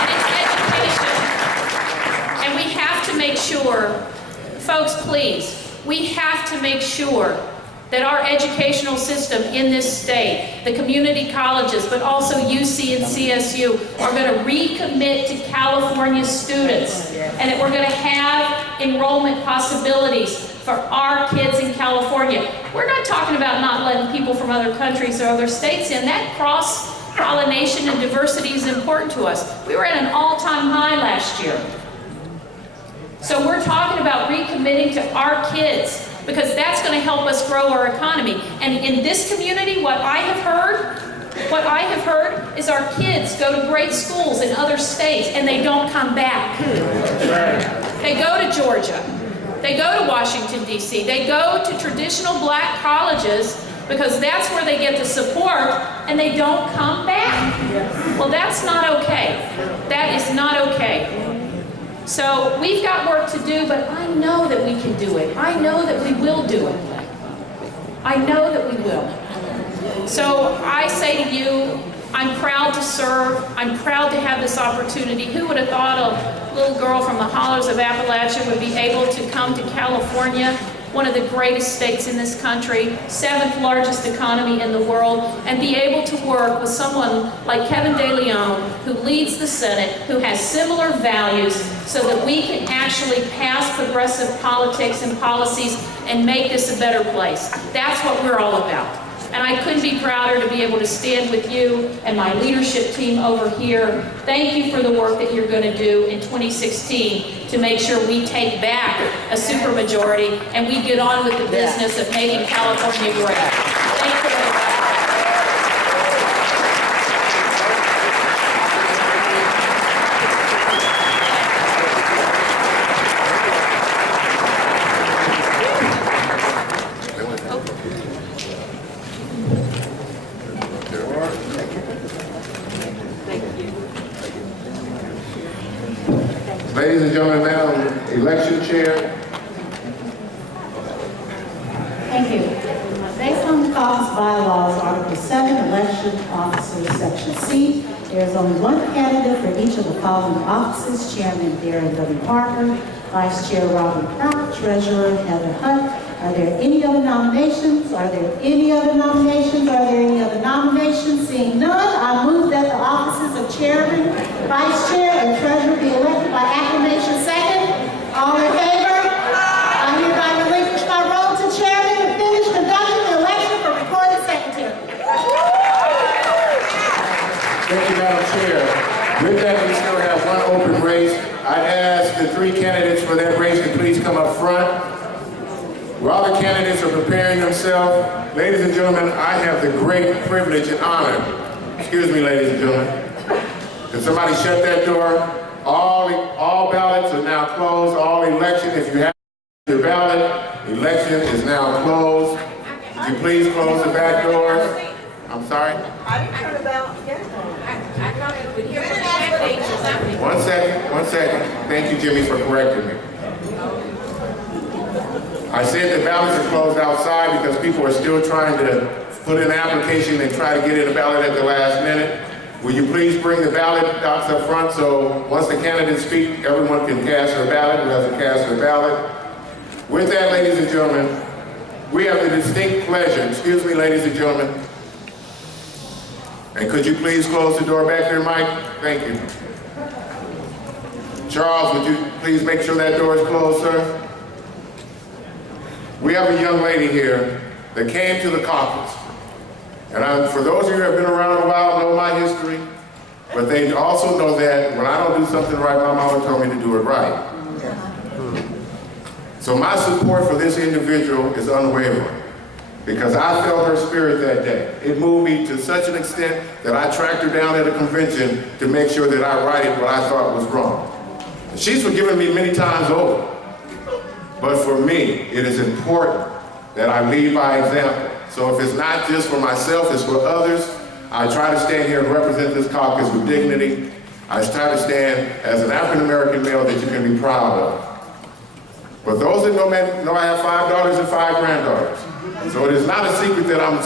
And it's education. And we have to make sure, folks, please, we have to make sure that our educational system in this state, the community colleges, but also UC and CSU, are going to recommit to California students, and that we're going to have enrollment possibilities for our kids in California. We're not talking about not letting people from other countries or other states in. That cross-pollination and diversity is important to us. We were at an all-time high last year. So we're talking about recommitting to our kids, because that's going to help us grow our economy. And in this community, what I have heard is our kids go to great schools in other states and they don't come back. They go to Georgia. They go to Washington, D.C. They go to traditional black colleges because that's where they get the support, and they don't come back. Well, that's not okay. That is not okay. So we've got work to do, but I know that we can do it. I know that we will do it. I know that we will. So I say to you, I'm proud to serve. I'm proud to have this opportunity. Who would have thought a little girl from the hollers of Appalachia would be able to come to California, one of the greatest states in this country, 7th largest economy in the world, and be able to work with someone like Kevin De Leon, who leads the Senate, who has similar values, so that we can actually pass progressive politics and policies and make this a better place. That's what we're all about. And I couldn't be prouder to be able to stand with you and my leadership team over here. Thank you for the work that you're going to do in 2016 to make sure we take back a supermajority and we get on with the business of making California great. Thank you, everybody. Ladies and gentlemen, now election chair. Thank you. Based on the Caucus bylaws, Article 7, Election Officers, Section C, there is only one candidate for each of the following offices: Chairman Darren W. Parker, Vice Chair Robin Pratt, Treasurer Heather Hutt. Are there any other nominations? Are there any other nominations? Are there any other nominations? Seeing none, I move that the offices of Chairman, Vice Chair, and Treasurer be elected by acclamation. Second. All in favor? I hereby relinquish my role to Chairman and finish conducting the election for recording secretary. Thank you, Madam Chair. With that, we still have one open race. I'd ask the three candidates for that race to please come up front. While the candidates are preparing themselves, ladies and gentlemen, I have the great privilege and honor. Excuse me, ladies and gentlemen. Can somebody shut that door? All ballots are now closed. All election, if you have your ballot, election is now closed. Would you please close the back doors? I'm sorry? I didn't turn the ballot yet. One second. Thank you, Jimmy, for correcting me. I said the ballots are closed outside because people are still trying to put in an application and try to get in a ballot at the last minute. Will you please bring the ballot box up front so once the candidates speak, everyone can cast their ballot who hasn't cast their ballot. With that, ladies and gentlemen, we have the distinct pleasure, excuse me, ladies and gentlemen, and could you please close the door back there, Mike? Thank you. Charles, would you please make sure that door is closed, sir? We have a young lady here that came to the caucus. And for those of you who have been around a while, know my history, but they also know that when I don't do something right, my mama told me to do it right. So my support for this individual is unwavering because I felt her spirit that day. It moved me to such an extent that I tracked her down at a convention to make sure that I righted what I thought was wrong. She's forgiven me many times over. But for me, it is important that I lead by example. So if it's not just for myself, it's for others. I try to stand here and represent this caucus with dignity. I try to stand as an African-American male that you can be proud of. But those that know I have 5 daughters and 5 granddaughters. So it is not a secret that I'm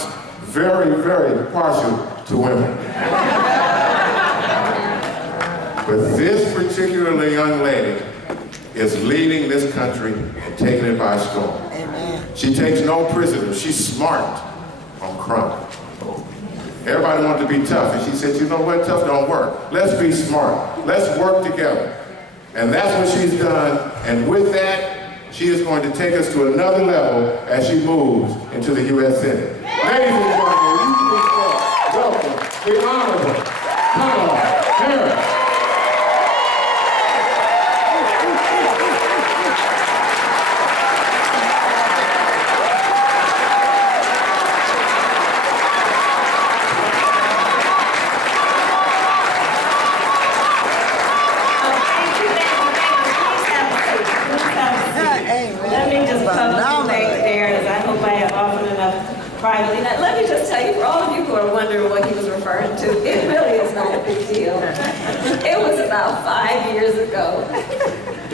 very, very partial to women. But this particular young lady is leading this country and taking it by storm. Amen. She takes no prisoners. She's smart on crime. Everybody wanted to be tough, and she said, you know what, tough don't work. Let's be smart. Let's work together. And that's what she's done, and with that, she is going to take us to another level as she moves into the U.S. Senate. Ladies and gentlemen, will you please welcome the Honorable Kamala Harris. Privately. Now, let me just tell you, for all of you who are wondering what he was referring to, it really is not a big deal. It was about 5 years ago.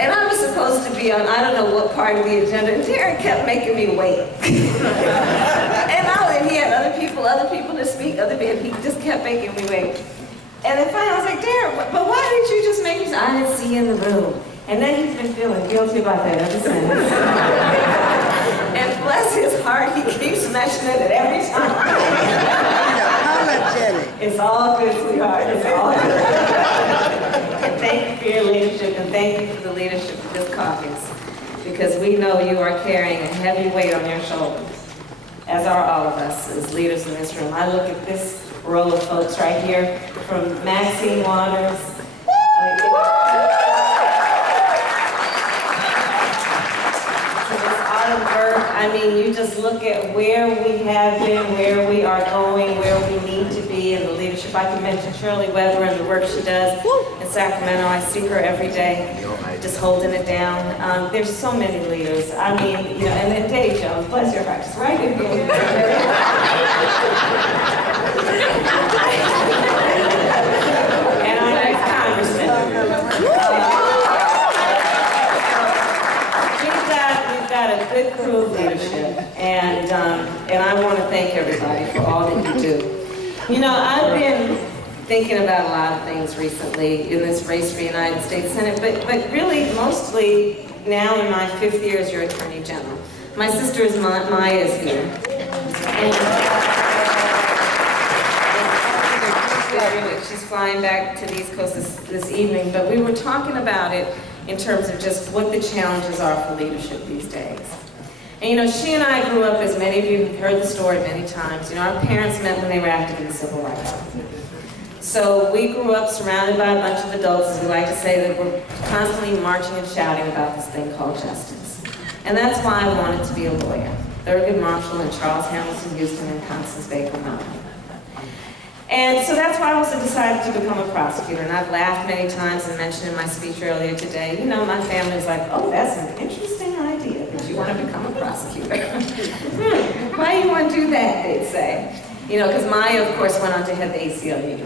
And I was supposed to be on, I don't know what part of the agenda, and Darren kept making me wait. and he had other people to speak, he just kept making me wait. And then finally I was like, Darren, but why didn't you just make me, I didn't see you in the room. And then he's been feeling guilty about that ever since. And bless his heart, he keeps mentioning it every time. It's all good, sweetheart. It's all good. And thank you for your leadership, and thank you for the leadership of this caucus, because we know you are carrying a heavy weight on your shoulders. as are all of us as leaders in this room. I look at this row of folks right here, from Maxine Waters, I mean, you just look at where we have been, where we are going, where we need to be in the leadership. I can mention Shirley Weber and the work she does in Sacramento. I see her every day, just holding it down. There's so many leaders. I mean, you know, and then Dave Jones, bless your heart, just right in here. And our next congressman. We've got a good crew of leadership, and I want to thank everybody for all that you do. You know, I've been thinking about a lot of things recently in this race for United States Senate, but really mostly now in my 5th year as your Attorney General. My sister is Maya is here. And she's flying back to the East Coast this evening, but we were talking about it in terms of just what the challenges are for leadership these days. And you know, she and I grew up, as many of you have heard the story many times, you know, our parents met when they were active in the civil rights movement. So we grew up surrounded by a bunch of adults, as we like to say, that were constantly marching and shouting about this thing called justice. And that's why I wanted to be a lawyer. Thurgood Marshall and Charles Hamilton Houston and Constance Baker Mountain. And so that's why I also decided to become a prosecutor. And I've laughed many times and mentioned in my speech earlier today, you know, my family's like, oh, that's an interesting idea that you want to become a prosecutor. Why do you want to do that, they'd say. You know, because Maya, of course, went on to head the ACLU.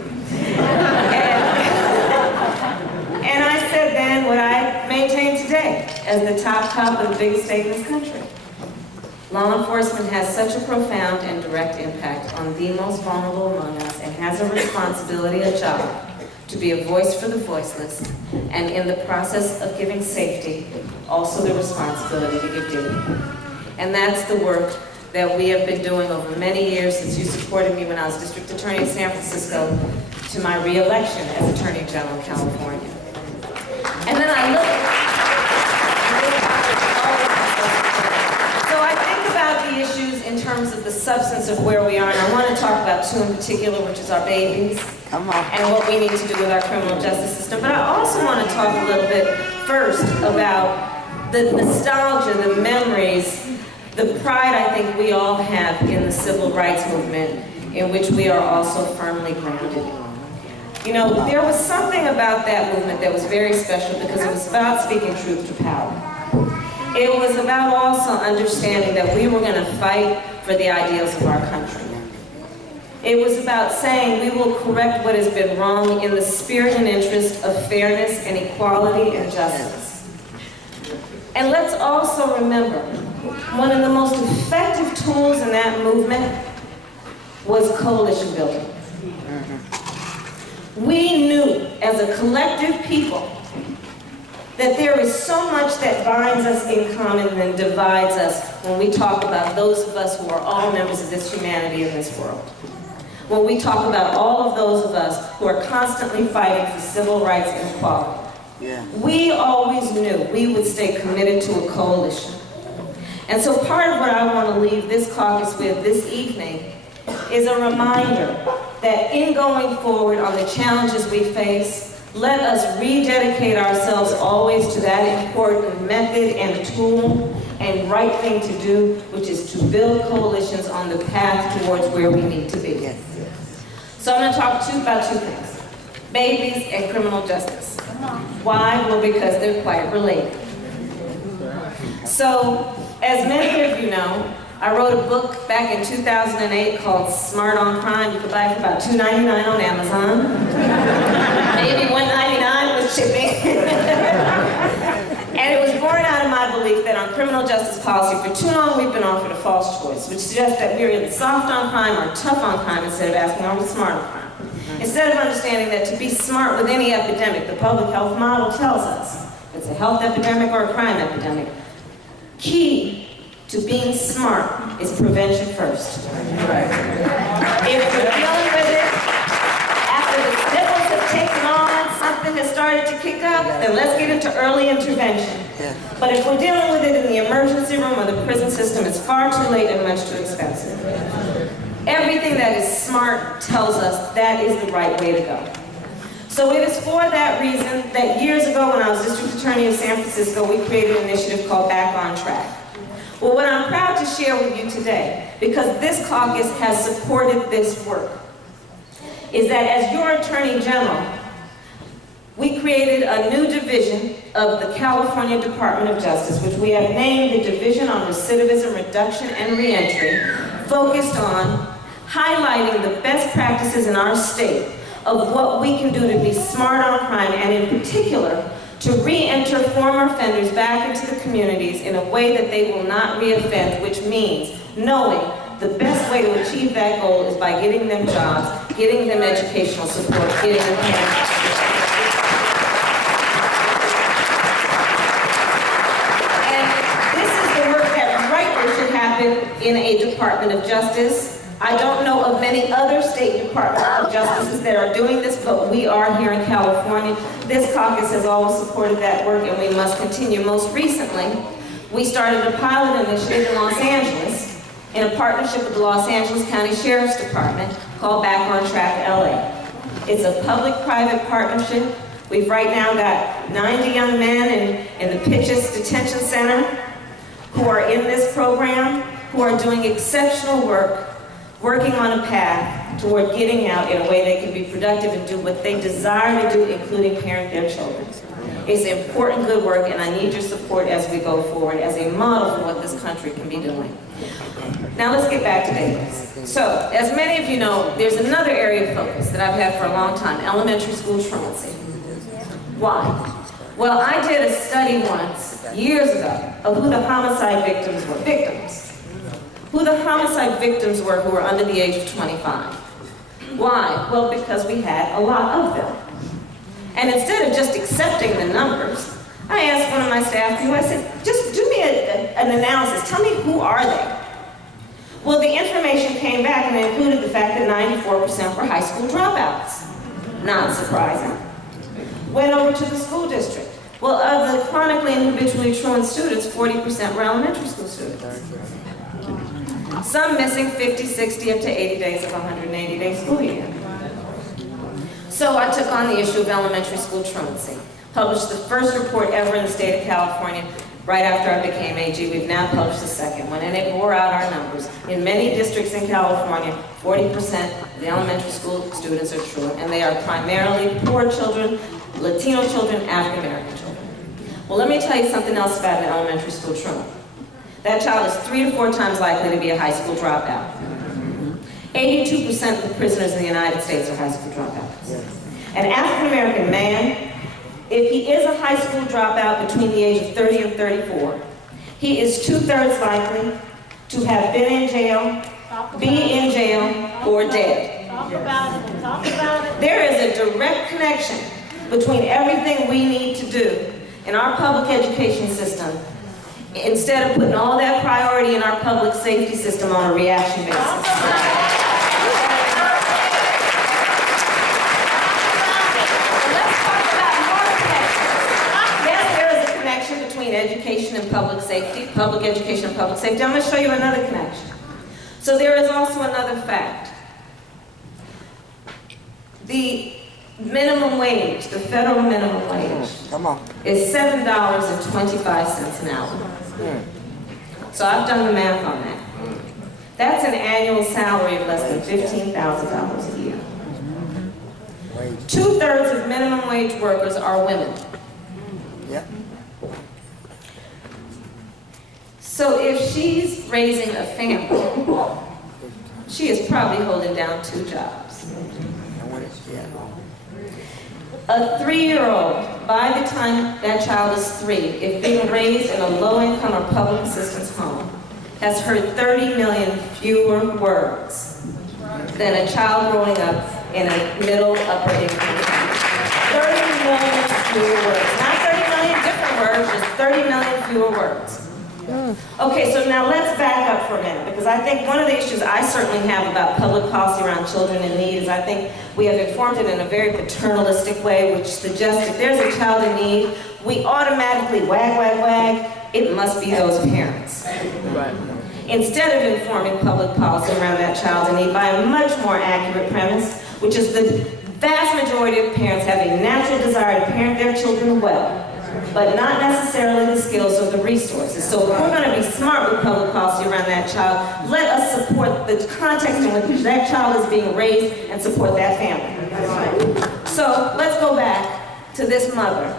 And I said then what I maintain today as the top cop of the biggest state in this country. Law enforcement has such a profound and direct impact on the most vulnerable among us and has a responsibility, a job, to be a voice for the voiceless, and in the process of giving safety, also the responsibility to give dignity. And that's the work that we have been doing over many years since you supported me when I was District Attorney of San Francisco to my re-election as Attorney General of California. And then I look the issues in terms of the substance of where we are, and I want to talk about 2 in particular, which is our babies and what we need to do with our criminal justice system. But I also want to talk a little bit first about the nostalgia, the memories, the pride I think we all have in the civil rights movement, in which we are also firmly grounded. You know, there was something about that movement that was very special because it was about speaking truth to power. It was about also understanding that we were going to fight for the ideals of our country. It was about saying we will correct what has been wrong in the spirit and interest of fairness and equality and justice. And let's also remember, one of the most effective tools in that movement was coalition building. We knew as a collective people that there is so much that binds us in common and divides us when we talk about those of us who are all members of this humanity in this world. When we talk about all of those of us who are constantly fighting for civil rights and equality. We always knew we would stay committed to a coalition. And so part of what I want to leave this caucus with this evening is a reminder that in going forward on the challenges we face, let us rededicate ourselves always to that important method and tool and right thing to do, which is to build coalitions on the path towards where we need to be. So I'm going to talk about 2 things, babies and criminal justice. Why? Well, because they're quite related. So, as many of you know, I wrote a book back in 2008 called Smart on Crime. You could buy it for about $2.99 on Amazon. Maybe $1.99 with shipping. And it was born out of my belief that on criminal justice policy, for too long we've been offered a false choice, which suggests that we're either soft on crime or tough on crime instead of asking, are we smart on crime? Instead of understanding that to be smart with any epidemic, the public health model tells us, if it's a health epidemic or a crime epidemic, key to being smart is prevention first. If we're dealing with it, after the sniffles have taken on, something has started to kick up, then let's get into early intervention. But if we're dealing with it in the emergency room or the prison system, it's far too late and much too expensive. Everything that is smart tells us that is the right way to go. So it is for that reason that years ago when I was district attorney of San Francisco, we created an initiative called Back on Track. Well, what I'm proud to share with you today, because this caucus has supported this work, is that as your Attorney General, we created a new division of the California Department of Justice, which we have named the Division on Recidivism Reduction and Reentry, focused on highlighting the best practices in our state of what we can do to be smart on crime, and in particular, to re-enter former offenders back into the communities in a way that they will not re-offend, which means knowing the best way to achieve that goal is by getting them jobs, getting them educational support, getting them parents. And this is the work that rightly should happen in a Department of Justice. I don't know of many other state Department of Justices that are doing this, but we are here in California. This caucus has always supported that work, and we must continue. Most recently, we started a pilot initiative in Los Angeles in a partnership with the Los Angeles County Sheriff's Department called Back on Track LA. It's a public-private partnership. We've right now got 90 young men in the Pitchess Detention Center who are in this program, who are doing exceptional work, working on a path toward getting out in a way they can be productive and do what they desire to do, including parent their children. It's important, good work, and I need your support as we go forward as a model for what this country can be doing. Now let's get back to Davis. So, as many of you know, there's another area of focus that I've had for a long time, elementary school truancy. Why? Well, I did a study once, years ago, of who the homicide victims were. Who the homicide victims were who were under the age of 25. Why? Well, because we had a lot of them. And instead of just accepting the numbers, I asked one of my staff, I said, just do me an analysis. Tell me, who are they? Well, the information came back and it included the fact that 94% were high school dropouts. Not surprising. Went over to the school district. Well, of the chronically and habitually truant students, 40% were elementary school students. Some missing 50, 60, up to 80 days of a 180-day school year. So I took on the issue of elementary school truancy. Published the first report ever in the state of California right after I became AG. We've now published the second one, and it bore out our numbers. In many districts in California, 40% of the elementary school students are truant, and they are primarily poor children, Latino children, African American children. Well, let me tell you something else about an elementary school truant. That child is 3 to 4 times likely to be a high school dropout. 82% of the prisoners in the United States are high school dropouts. An African American man, if he is a high school dropout between the age of 30 and 34, he is 2/3 likely to have been in jail, be in jail, or dead. Talk about it, talk about it. There is a direct connection between everything we need to do in our public education system, instead of putting all that priority in our public safety system on a reaction basis. Let's talk about more connections. Yes, there is a connection between education and public safety, public education and public safety. I'm going to show you another connection. So there is also another fact. The minimum wage, the federal minimum wage, is $7.25 an hour. So I've done the math on that. That's an annual salary of less than $15,000 a year. 2/3 of minimum wage workers are women. So if she's raising a family, she is probably holding down 2 jobs. A 3-year-old, by the time that child is 3, if being raised in a low-income or public assistance home, has heard 30 million fewer words than a child growing up in a middle, upper income family. 30 million fewer words. Not 30 million different words, just 30 million fewer words. Okay, so now let's back up for a minute, because I think one of the issues I certainly have about public policy around children in need is I think we have informed it in a very paternalistic way, which suggests if there's a child in need, we automatically wag, it must be those parents. Right. Instead of informing public policy around that child's need by a much more accurate premise, which is the vast majority of parents have a natural desire to parent their children well, but not necessarily the skills or the resources. So if we're going to be smart with public policy around that child, let us support the context in which that child is being raised and support that family. So let's go back to this mother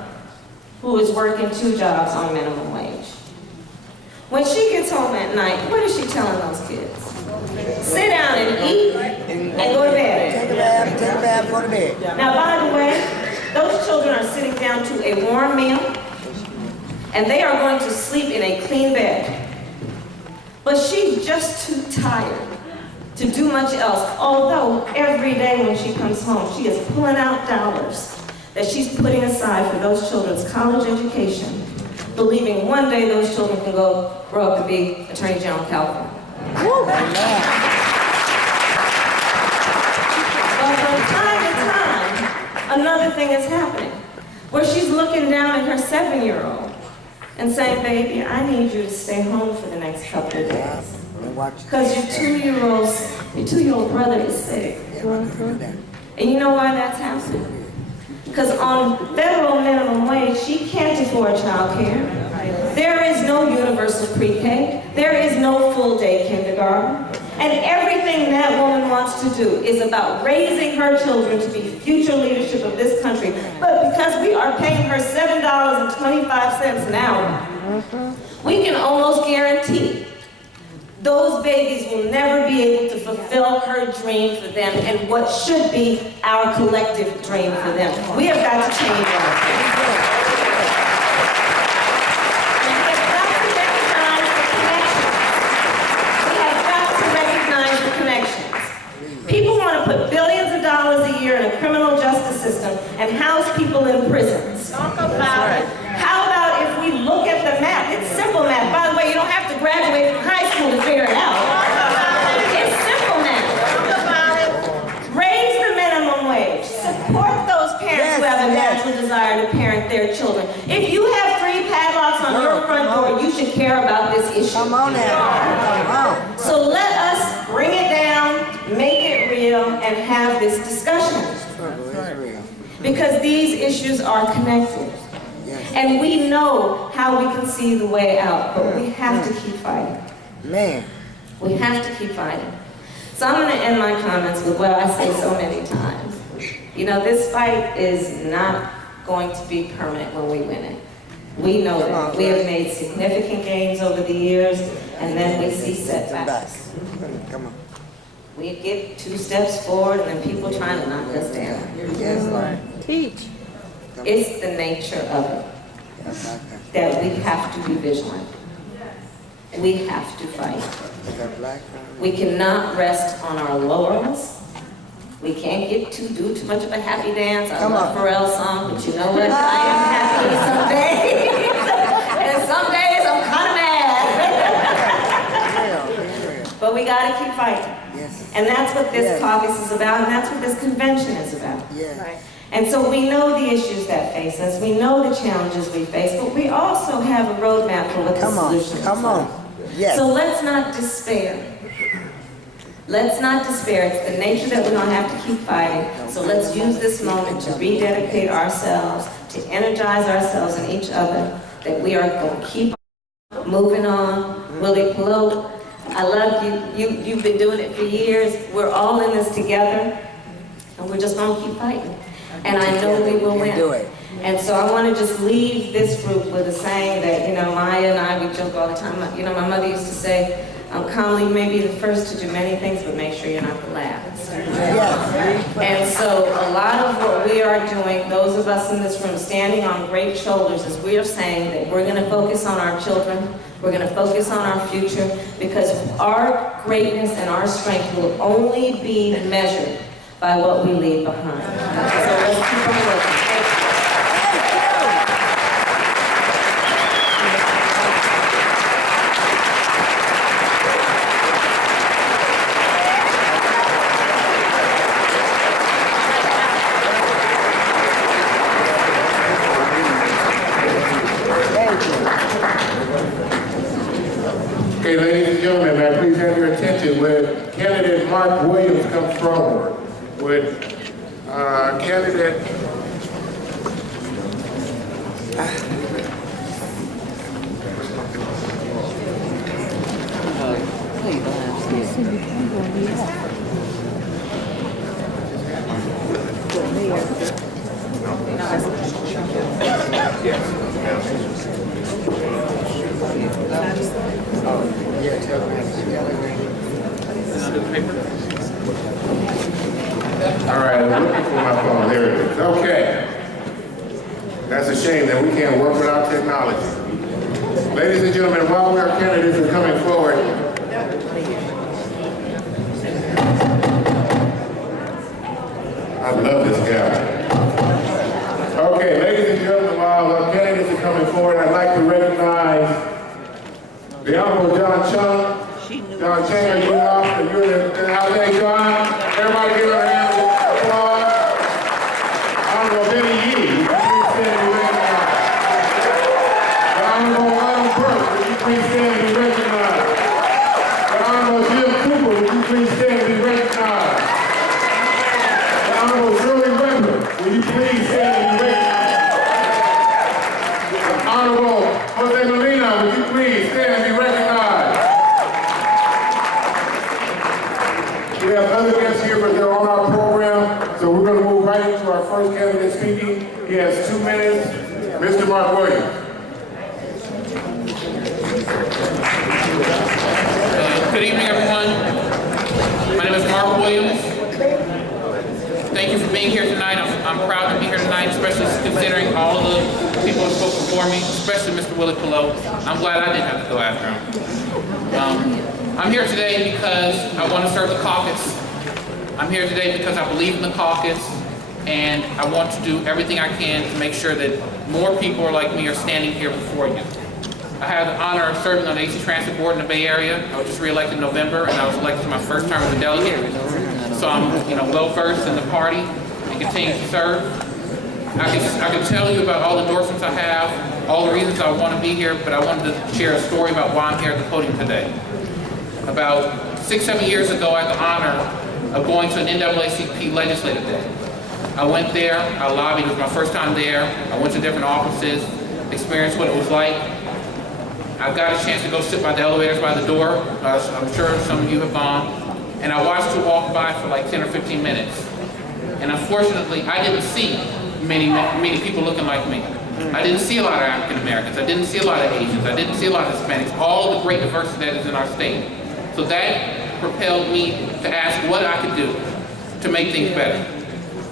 who is working 2 jobs on minimum wage. When she gets home at night, what is she telling those kids? Sit down and eat and go to bed. Take a bath, go to bed. Now, by the way, those children are sitting down to a warm meal, and they are going to sleep in a clean bed. But she's just too tired to do much else, although every day when she comes home, she is pulling out dollars that she's putting aside for those children's college education, believing one day those children can grow up to be Attorney General of California. But from time to time, another thing is happening, where she's looking down at her 7-year-old and saying, baby, I need you to stay home for the next couple of days. Because your 2-year-old brother is sick. And you know why that's happening? Because on federal minimum wage, she can't afford child care. There is no universal pre-K. There is no full-day kindergarten. And everything that woman wants to do is about raising her children to be future leadership of this country. But because we are paying her $7.25 an hour, we can almost guarantee those babies will never be able to fulfill her dream for them and what should be our collective dream for them. We have got to change that. We have got to recognize the connections. People want to put billions of dollars a year in a criminal justice system and house people in prisons. Talk about it. How about if we look at the map? It's simple math. By the way, you don't have to graduate from high school to figure it out. It's simple math. Raise the minimum wage. Support those parents who have a natural desire to parent their children. If you have 3 padlocks on your front door, you should care about this issue. Come on now. So let us bring it down, make it real, and have this discussion. Because these issues are connected. And we know how we can see the way out, but we have to keep fighting. Man. We have to keep fighting. So I'm going to end my comments with what I say so many times. You know, this fight is not going to be permanent when we win it. We know that. We have made significant gains over the years, and then we see setbacks. Come on. We get 2 steps forward, and then people trying to knock us down. Yes, Lord. Teach. It's the nature of it that we have to be vigilant. We have to fight. We cannot rest on our laurels. We can't do too much of a happy dance. I love Pharrell's song, but you know what? I am happy some days. And some days I'm kind of mad. But we got to keep fighting. And that's what this caucus is about, and that's what this convention is about. Right. And so we know the issues that face us, we know the challenges we face, but we also have a roadmap for what the solution is. Come on. Yes. So let's not despair. Let's not despair. It's the nature that we're going to have to keep fighting. So let's use this moment to rededicate ourselves, to energize ourselves and each other, that we are going to keep moving on. Willie Pelot, I love you. You've been doing it for years. We're all in this together, and we're just going to keep fighting. And I know we will win. And so I want to just leave this group with a saying that, you know, Maya and I, we joke all the time. You know, my mother used to say, Kamala, you may be the first to do many things, but make sure you're not the last. And so a lot of what we are doing, those of us in this room standing on great shoulders, is we are saying that we're going to focus on our children, we're going to focus on our future, because our greatness and our strength will only be measured by what we leave behind. So let's keep on working. Mark Williams come forward? Would candidate All right, I'm looking for my phone. There it is. Okay. That's a shame that we can't work without technology. Ladies and gentlemen, while our candidates are coming forward, I love this guy. Okay, ladies and gentlemen, while our candidates are coming forward, I'd like to recognize the Honorable John Chung. John Chang, are you out? Are you in the house? Hey, John. Everybody give her a hand of applause. Honorable Benny Yee, would you please stand and be recognized? The Honorable Adam Burke, would you please stand and be recognized? The Honorable Jim Cooper, would you please stand and be recognized? The Honorable Shirley Weber, would you please stand and be recognized? The Honorable Jose Molina, would you please stand and be recognized? We have other guests here, but they're on our program, so we're going to move right into our first candidate speaking. He has 2 minutes. Mr. Mark Williams. Good evening, everyone. My name is Mark Williams. Thank you for being here tonight. I'm proud to be here tonight, especially considering all of the people who spoke before me, especially Mr. Willie Pillow. I'm glad I didn't have to go after him. I'm here today because I want to serve the caucus. I'm here today because I believe in the caucus, and I want to do everything I can to make sure that more people like me are standing here before you. I had the honor of serving on the AC Transit Board in the Bay Area. I was just re-elected in November, and I was elected to my first term as a delegate. So I'm, well-versed in the party and continue to serve. I can tell you about all the endorsements I have, all the reasons I want to be here, but I wanted to share a story about why I'm here at the podium today. About 6-7 years ago, I had the honor of going to an NAACP legislative day. I went there, I lobbied, it was my first time there. I went to different offices, experienced what it was like. I got a chance to go sit by the elevators by the door. I'm sure some of you have gone. And I watched her walk by for like 10 or 15 minutes. And unfortunately, I didn't see many people looking like me. I didn't see a lot of African Americans. I didn't see a lot of Asians. I didn't see a lot of Hispanics. All of the great diversity that is in our state. So that propelled me to ask what I could do to make things better.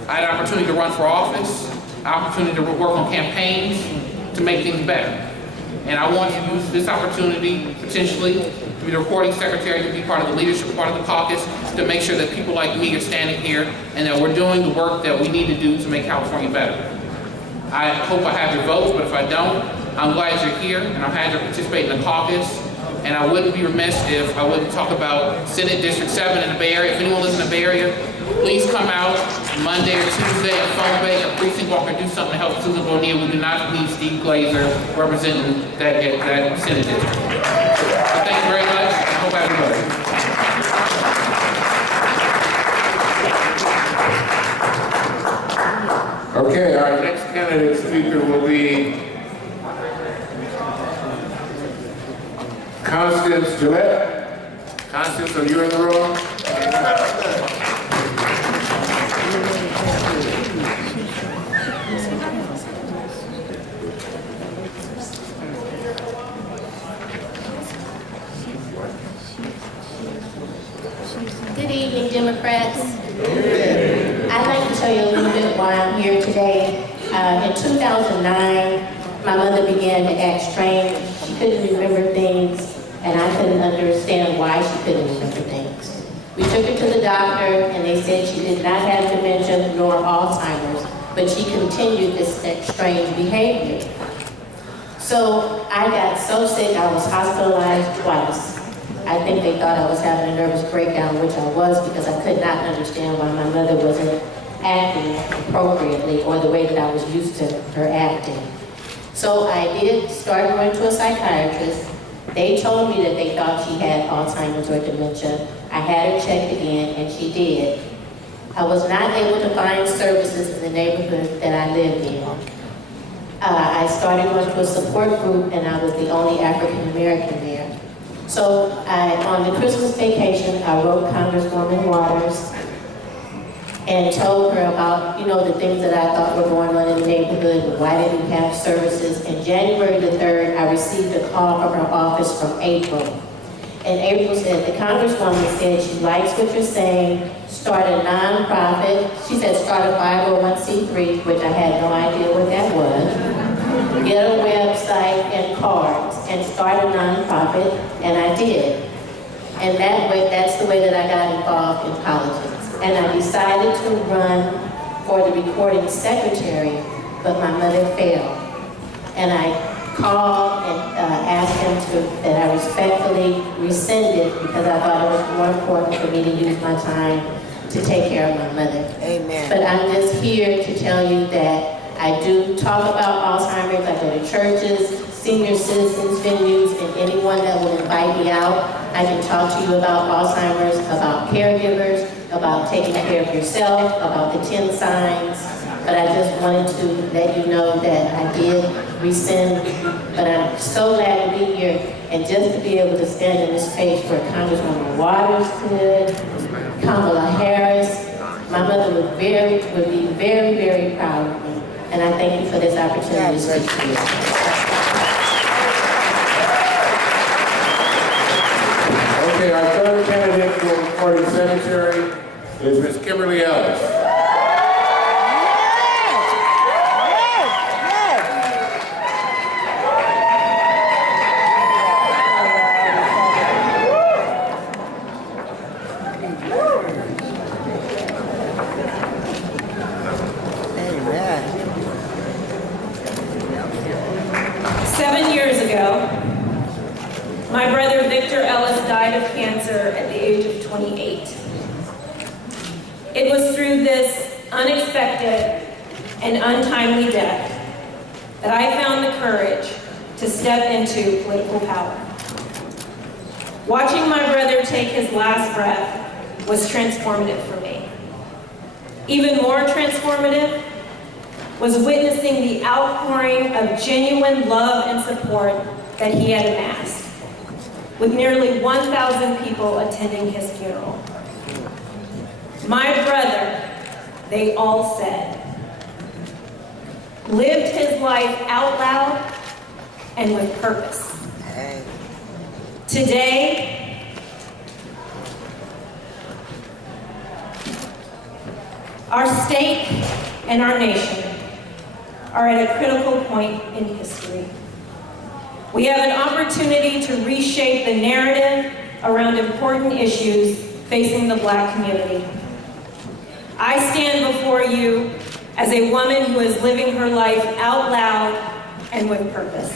I had an opportunity to run for office, an opportunity to work on campaigns to make things better. And I want to use this opportunity, potentially, to be the recording secretary, to be part of the leadership, part of the caucus, to make sure that people like me are standing here and that we're doing the work that we need to do to make California better. I hope I have your votes, but if I don't, I'm glad you're here, and I'm happy to participate in the caucus. And I wouldn't be remiss if I wouldn't talk about Senate District 7 in the Bay Area. If anyone lives in the Bay Area, please come out Monday or Tuesday at Phone Bay, a precinct walk, and do something to help Susan Bonilla. We do not need Steve Glazer representing that Senate district. So thank you very much. I hope everybody. Okay, our next candidate speaker will be Constance Gillette. Constance, are you in the room? Good evening, Democrats. I'd like to tell you a little bit why I'm here today. In 2009, my mother began to act strange. She couldn't remember things, and I couldn't understand why she couldn't remember things. We took her to the doctor, and they said she did not have dementia nor Alzheimer's, but she continued this strange behavior. So I got so sick, I was hospitalized twice. I think they thought I was having a nervous breakdown, which I was, because I could not understand why my mother wasn't acting appropriately or the way that I was used to her acting. So I did start going to a psychiatrist. They told me that they thought she had Alzheimer's or dementia, I had her checked again, and she did. I was not able to find services in the neighborhood that I lived in. I started going to a support group, and I was the only African American there. So on the Christmas vacation, I wrote Congresswoman Waters and told her about, the things that I thought were going on in the neighborhood, why didn't we have services. And January the 3rd, I received a call from her office from April. And April said, the Congresswoman said she likes what you're saying, start a nonprofit. She said start a 501c3, which I had no idea what that was. Get a website and cards and start a nonprofit, and I did. And that's the way that I got involved in politics. And I decided to run for the recording secretary, but my mother failed. And I called and asked them that I respectfully rescind it because I thought it was more important for me to use my time to take care of my mother. Amen. But I'm just here to tell you that I do talk about Alzheimer's. I go to churches, senior citizens venues, and anyone that will invite me out. I can talk to you about Alzheimer's, about caregivers, about taking care of yourself, about the 10 signs. But I just wanted to let you know that I did rescind. But I'm so glad to be here and just to be able to stand in this space where Congresswoman Waters could, Kamala Harris. My mother would be very, very proud of me. And I thank you for this opportunity to speak to you. Okay, our third candidate for recording secretary is Ms. Kimberly Ellis. Amen. 7 years ago, my brother Victor Ellis died of cancer at the age of 28. It was through this unexpected and untimely death that I found the courage to step into political power. Watching my brother take his last breath was transformative for me. Even more transformative was witnessing the outpouring of genuine love and support that he had amassed, with nearly 1,000 people attending his funeral. My brother, they all said, lived his life out loud and with purpose. Today, our state and our nation are at a critical point in history. We have an opportunity to reshape the narrative around important issues facing the Black community. I stand before you as a woman who is living her life out loud and with purpose.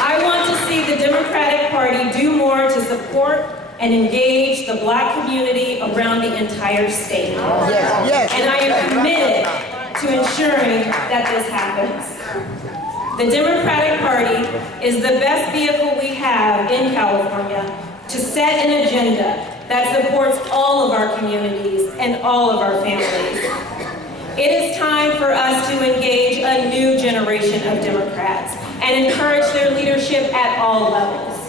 I want to see the Democratic Party do more to support and engage the Black community around the entire state. Yes. And I am committed to ensuring that this happens. The Democratic Party is the best vehicle we have in California to set an agenda that supports all of our communities and all of our families. It is time for us to engage a new generation of Democrats and encourage their leadership at all levels.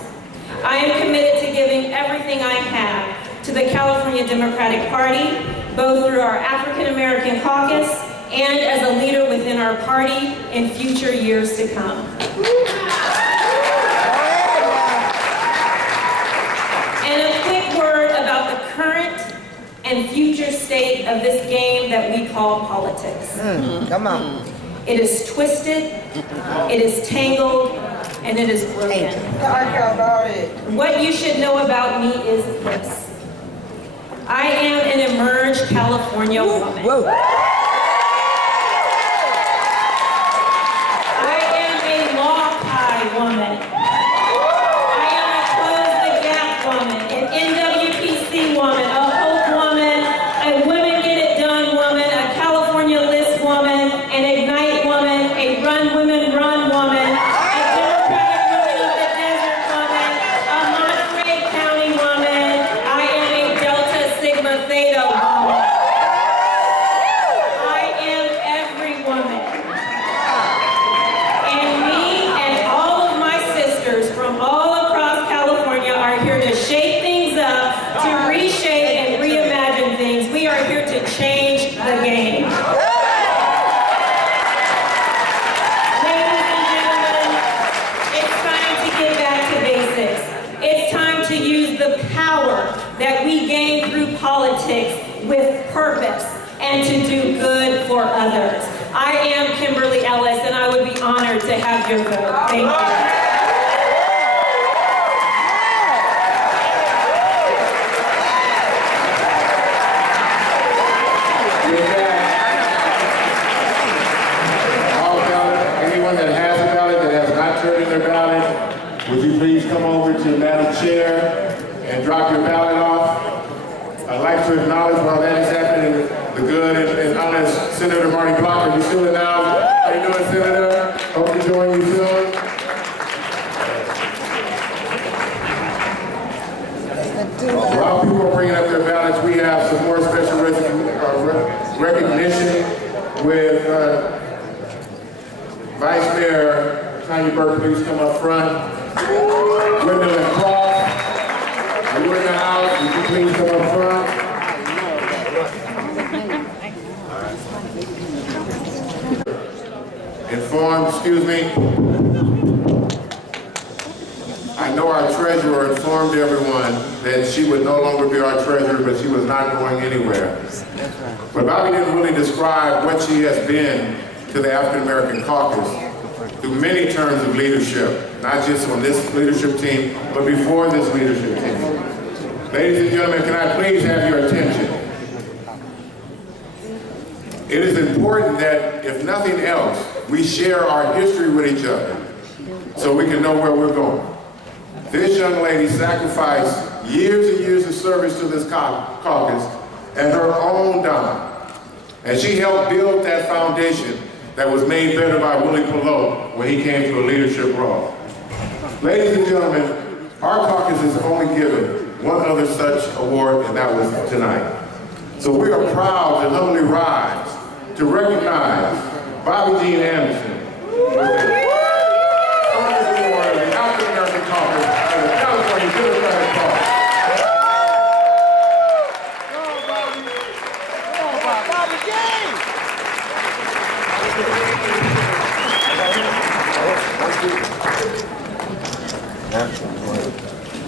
I am committed to giving everything I have to the California Democratic Party, both through our African American Caucus and as a leader within our party in future years to come. And a quick word about the current and future state of this game that we call politics. Come on. It is twisted, it is tangled, and it is broken. What you should know about me is this. I am an emerged California woman. I am a law pie woman. I am a close the gap woman, an NWPC woman, a hope woman, a women get it done woman, a California list woman, an ignite woman, a run women run woman, a Democratic woman of the use the power that we gain through politics with purpose and to do good for others. I am Kimberly Ellis, and I would be honored to have your vote. Thank you. Would you please come over to Madam Chair and drop your ballot off? I'd like to acknowledge while that is happening, the good and honest Senator Marty Block. Are you still in the house? How you doing, Senator? Hope to join you soon. While people are bringing up their ballots, we have some more special recognition with Vice Mayor Tanya Burke. Please come up front. Gwendolyn Cross, are you in the house? Would you please come up front? Informed, excuse me. I know our treasurer informed everyone that she would no longer be our treasurer, but she was not going anywhere. But Bobby didn't really describe what she has been to the African American Caucus through many terms of leadership, not just on this leadership team, but before this leadership team. Ladies and gentlemen, can I please have your attention? It is important that, if nothing else, we share our history with each other so we can know where we're going. This young lady sacrificed years and years of service to this caucus at her own dime. And she helped build that foundation that was made better by Willie Pelot when he came to a leadership role. Ladies and gentlemen, our caucus is only given one other such award, and that was tonight. So we are proud to humbly rise to recognize Bobby Jean Anderson with the Caucus Award of the African American Caucus of the California Democratic Party.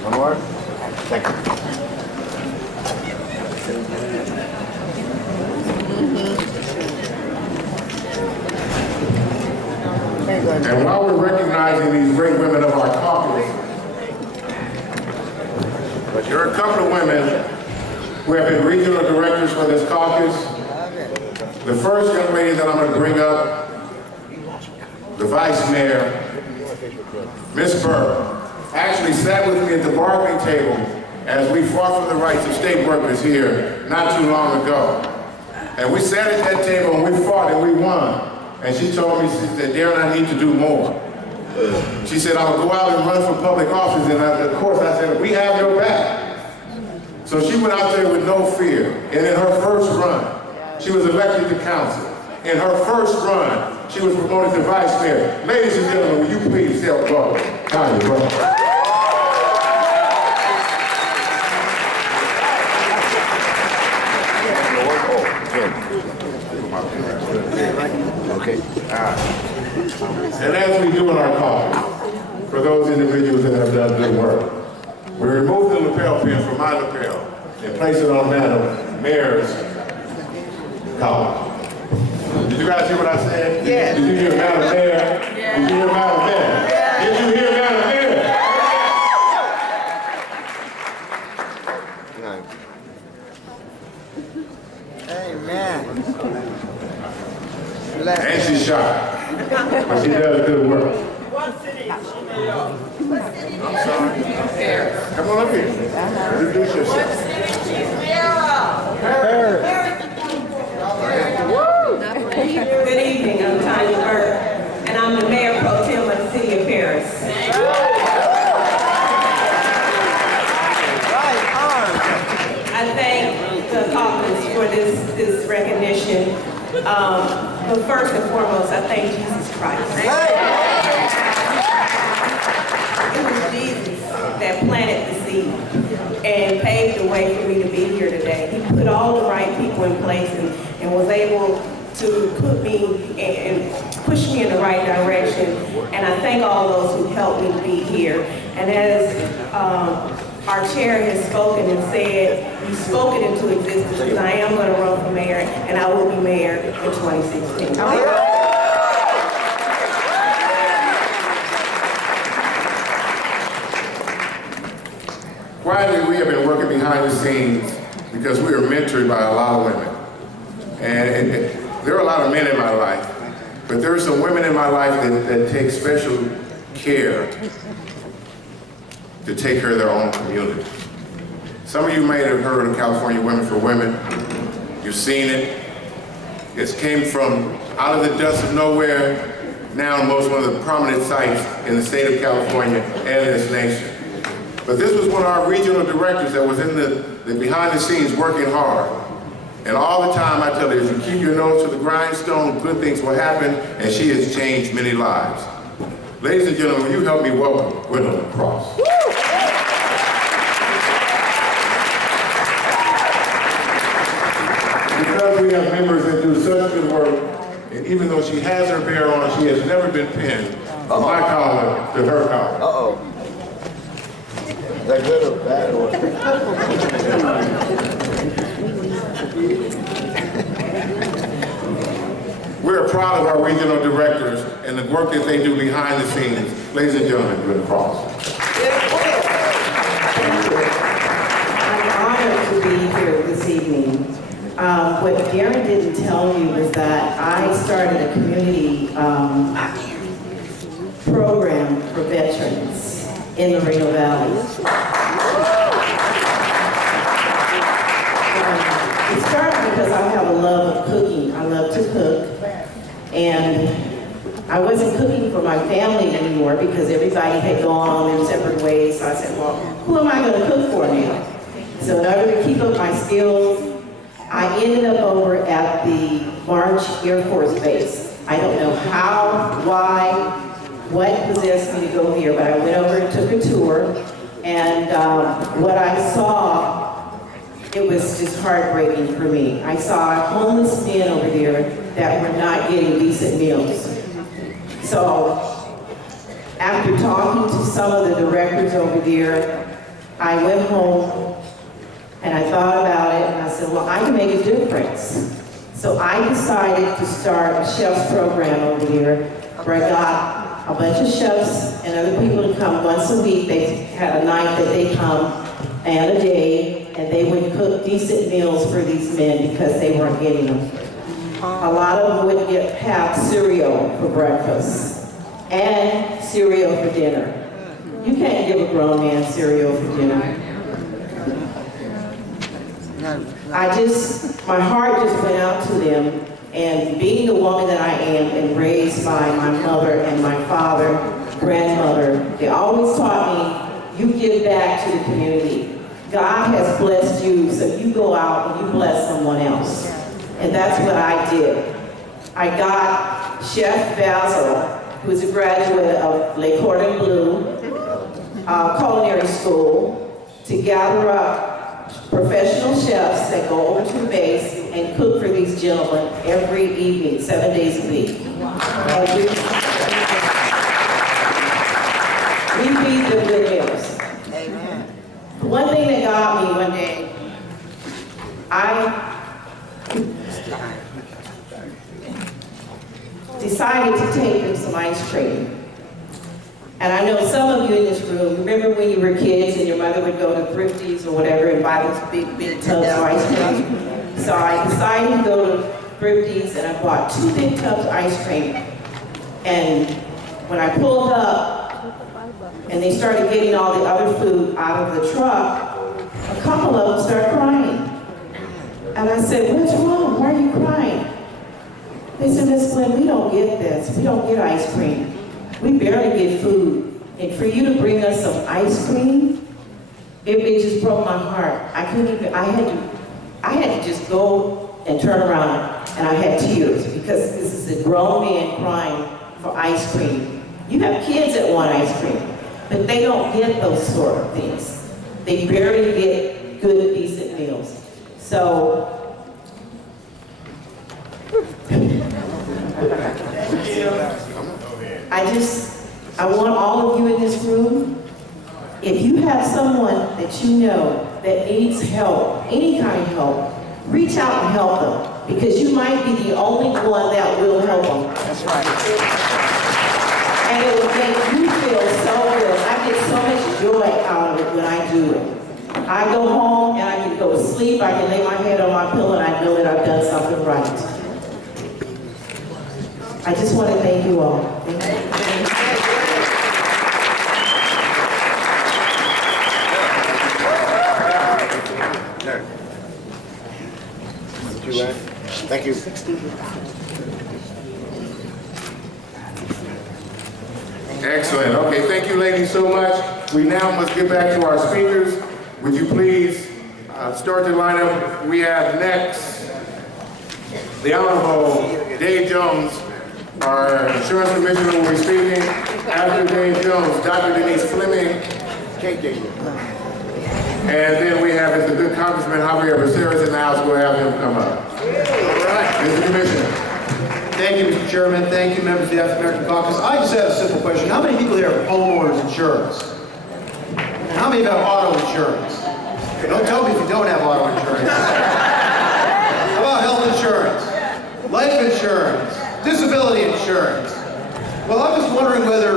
One more? Thank you. And while we're recognizing these great women of our caucus, there are a couple of women who have been regional directors for this caucus. The first young lady that I'm going to bring up, the Vice Mayor, Ms. Burke, actually sat with me at the bargaining table as we fought for the rights of state workers here not too long ago. And we sat at that table and we fought and we won. And she told me, she said, Darren, I need to do more. She said, I'll go out and run for public office. And of course I said, we have your back. So she went out there with no fear. And in her first run, she was elected to council. In her first run, she was promoted to vice mayor. Ladies and gentlemen, will you please help Tanya Burke? Okay. And as we do in our caucus, for those individuals that have done good work, we remove the lapel pin from my lapel and place it on Madam Mayor's collar. Did you guys hear what I said? Yes. Did you hear Madam Mayor? Yes. Did you hear Madam Mayor? Yes. Did you hear Madam Mayor? Amen. And she's shy, but she does good work. I'm sorry. Come on up here. Introduce yourself. Good evening, I'm Tanya Burke, and I'm the Mayor Pro Tem of the City of Paris. I thank the caucus for this recognition. But first and foremost, I thank Jesus Christ. It was Jesus that planted the seed and paved the way for me to be here today. He put all the right people in place and was able to put me and push me in the right direction. And I thank all those who helped me to be here. And as our chair has spoken and said, you spoke it into existence, because I am going to run for mayor, and I will be mayor in 2016. Quietly, we have been working behind the scenes because we are mentored by a lot of women. And there are a lot of men in my life, but there are some women in my life that take special care to take care of their own community. Some of you may have heard of California Women for Women. You've seen it. It came from out of the dust of nowhere, now most one of the prominent sites in the state of California and this nation. But this was one of our regional directors that was in the behind the scenes working hard. And all the time I tell her, if you keep your nose to the grindstone, good things will happen, and she has changed many lives. Ladies and gentlemen, will you help me welcome Gwendolyn Cross? Because we have members that do such good work, and even though she has her bear on, she has never been pinned from my collar to her collar. Uh-oh. Is that good or bad or? We're proud of our regional directors and the work that they do behind the scenes. Ladies and gentlemen, Gwendolyn Cross. I'm honored to be here this evening. What Darren didn't tell you was that I started a community program for veterans in the Rio Valley. It started because I have a love of cooking. I love to cook. And I wasn't cooking for my family anymore because everybody had gone on their separate ways. So I said, well, who am I going to cook for now? So in order to keep up my skills, I ended up over at the March Air Force Base. I don't know how, why, what possessed me to go here, but I went over and took a tour, and what I saw, it was just heartbreaking for me. I saw homeless men over there that were not getting decent meals. So after talking to some of the directors over there, I went home and I thought about it, and I said, well, I can make a difference. So I decided to start a chef's program over here, where I got a bunch of chefs and other people to come once a week. They had a night that they come and a day, and they would cook decent meals for these men because they weren't getting them. A lot of them would have cereal for breakfast and cereal for dinner. You can't give a grown man cereal for dinner. My heart just went out to them, and being the woman that I am and raised by my mother and my father, grandmother, they always taught me, you give back to the community. God has blessed you, so you go out and you bless someone else. And that's what I did. I got Chef Basil, who is a graduate of Le Cordon Bleu Culinary School, to gather up professional chefs that go over to the base and cook for these gentlemen every evening, 7 days a week. And we feed them good meals. Amen. One thing that got me one day, I decided to take them some ice cream. And I know some of you in this room, remember when you were kids and your mother would go to Thrifties or whatever and buy those big tubs of ice cream? So I decided to go to Thrifties and I bought 2 big tubs of ice cream. And when I pulled up and they started getting all the other food out of the truck, a couple of them started crying. And I said, what's wrong? Why are you crying? They said, Miss Glenn, we don't get this. We don't get ice cream. We barely get food. And for you to bring us some ice cream, it just broke my heart. I couldn't even, I had to just go and turn around, and I had tears because this is a grown man crying for ice cream. You have kids that want ice cream, but they don't get those sort of things. They barely get good, decent meals. So, I want all of you in this room, if you have someone that that you know that needs help, any kind of help, reach out and help them, because you might be the only one that will help them. That's right. And it will make you feel so good. I get so much joy out of it when I do it. I go home and I can go to sleep, I can lay my head on my pillow and I know that I've done something right. I just want to thank you all. Thank you. Thank you. Excellent. Okay, thank you ladies so much. We now must get back to our speakers. Would you please start the lineup? We have next the Honorable Dave Jones, our insurance commissioner, will be speaking. After Dave Jones, Dr. Denise Fleming. And then we have the good Congressman Javier Becerra's in the house. We'll have him come up. All right, Mr. Commissioner. Thank you, Mr. Chairman. Thank you, members of the African American Caucus. I just have a simple question. How many people here have homeowners insurance? How many have auto insurance? Don't tell me if you don't have auto insurance. How about health insurance? Life insurance? Disability insurance? Well, I'm just wondering whether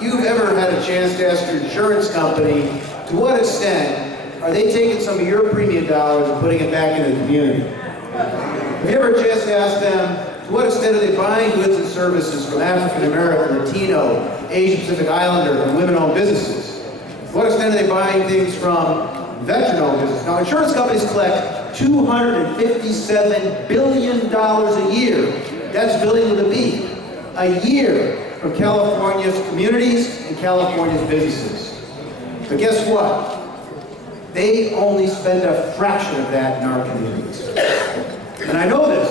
you've ever had a chance to ask your insurance company to what extent are they taking some of your premium dollars and putting it back into the community? Have you ever had a chance to ask them, to what extent are they buying goods and services from African American, Latino, Asian Pacific Islander, and women-owned businesses? To what extent are they buying things from veteran-owned businesses? Now, insurance companies collect $257 billion a year. That's billion with a B. A year from California's communities and California's businesses. But guess what? They only spend a fraction of that in our communities. And I know this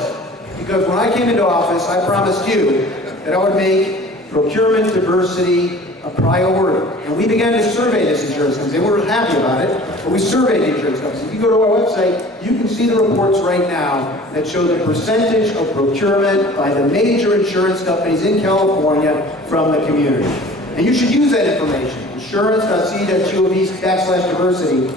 because when I came into office, I promised you that I would make procurement diversity a priority. And we began to survey this insurance company. They weren't happy about it, but we surveyed the insurance companies. If you go to our website, you can see the reports right now that show the percentage of procurement by the major insurance companies in California from the community. And you should use that information, insurance.ca.gov/diversity.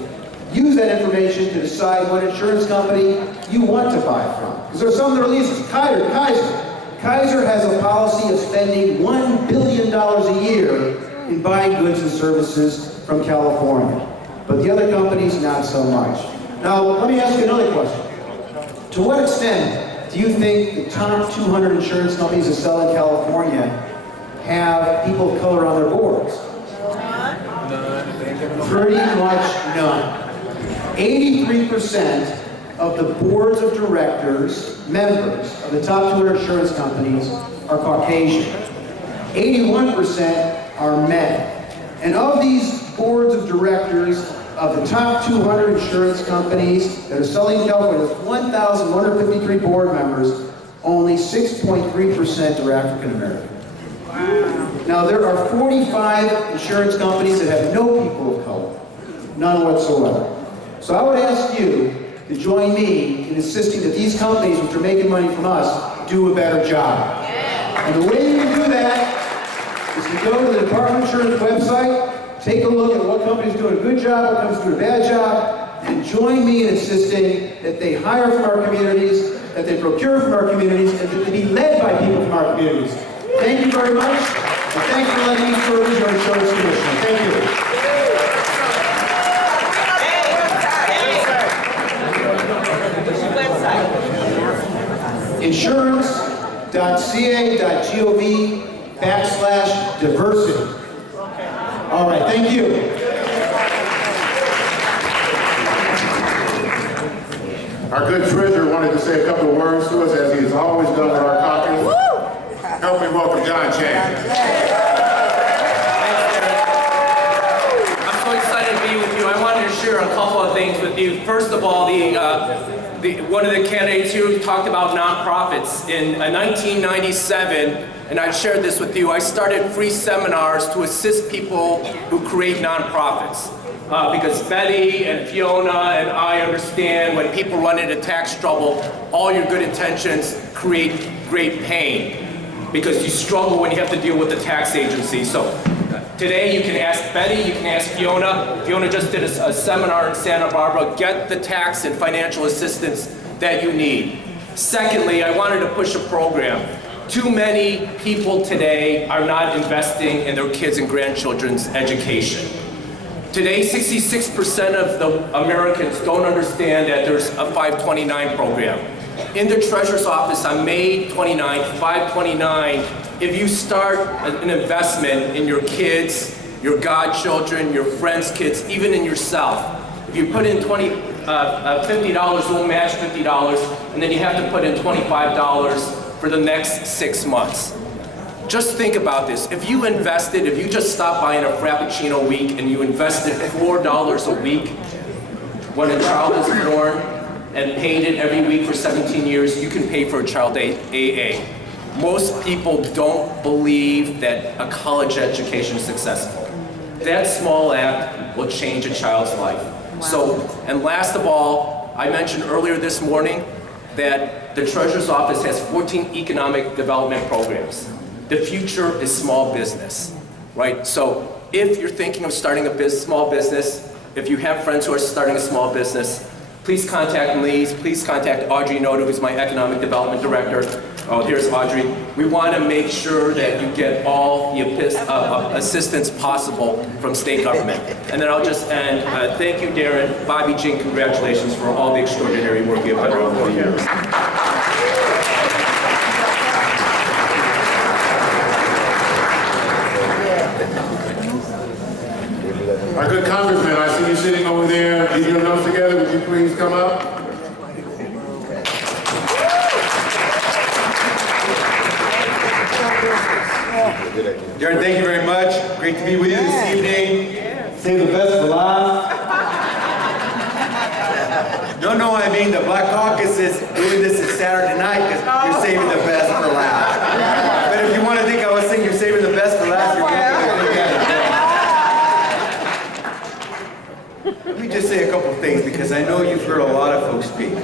Use that information to decide what insurance company you want to buy from. Because there are some that are leases. Kaiser has a policy of spending $1 billion a year in buying goods and services from California. But the other companies, not so much. Now, let me ask you another question. To what extent do you think the top 200 insurance companies that sell in California have people of color on their boards? Pretty much none. 83% of the boards of directors, members of the top 200 insurance companies are Caucasian. 81% are men. And of these boards of directors of the top 200 insurance companies that are selling in California, there's 1,153 board members, only 6.3% are African American. Now there are 45 insurance companies that have no people of color, none whatsoever. So I would ask you to join me in insisting that these companies, which are making money from us, do a better job. And the way you can do that is to go to the Department of Insurance website, take a look at what companies are doing a good job, what companies are doing a bad job, and join me in insisting that they hire from our communities, that they procure from our communities, and that they be led by people from our communities. Thank you very much, and thank you for letting me serve as your insurance commissioner. Thank you. Insurance.ca.gov/diversity. All right, thank you. Our good treasurer wanted to say a couple of words to us, as he has always done with our caucus. Help me welcome John Chan. I'm so excited to be with you. I wanted to share a couple of things with you. First of all, one of the candidates here talked about nonprofits. In 1997, and I've shared this with you, I started free seminars to assist people who create nonprofits. Because Betty and Fiona and I understand when people run into tax trouble, all your good intentions create great pain. Because you struggle when you have to deal with the tax agency. So Today, you can ask Betty, you can ask Fiona. Fiona just did a seminar in Santa Barbara. Get the tax and financial assistance that you need. Secondly, I wanted to push a program. Too many people today are not investing in their kids' and grandchildren's education. Today, 66% of the Americans don't understand that there's a 529 program. In the Treasurer's Office on May 29th, 529, if you start an investment in your kids, your godchildren, your friends' kids, even in yourself, if you put in $50, we'll match $50, and then you have to put in $25 for the next 6 months. Just think about this. If you just stopped buying a Frappuccino a week and you invested $4 a week when a child is born and paid it every week for 17 years, you can pay for a child AA. Most people don't believe that a college education is successful. That small act will change a child's life. So, and last of all, I mentioned earlier this morning that the Treasurer's Office has 14 economic development programs. The future is small business, right? So if you're thinking of starting a small business, if you have friends who are starting a small business, please contact me. Please contact Audrey Noda, who's my economic development director. Oh, here's Audrey. We want to make sure that you get all the assistance possible from state government. And then I'll just end. Thank you, Darren. Bobby Jean, congratulations for all the extraordinary work you have done over the years. Our good congressman, I see you sitting over there. Get your notes together. Would you please come up? Darren, thank you very much. Great to be with you this evening. Save the best for last. No, I mean the Black Caucus is doing this is Saturday night because you're saving the best for last. But if you want to think I was saying you're saving the best for last, you're getting it. Let me just say a couple of things because I know you've heard a lot of folks speak.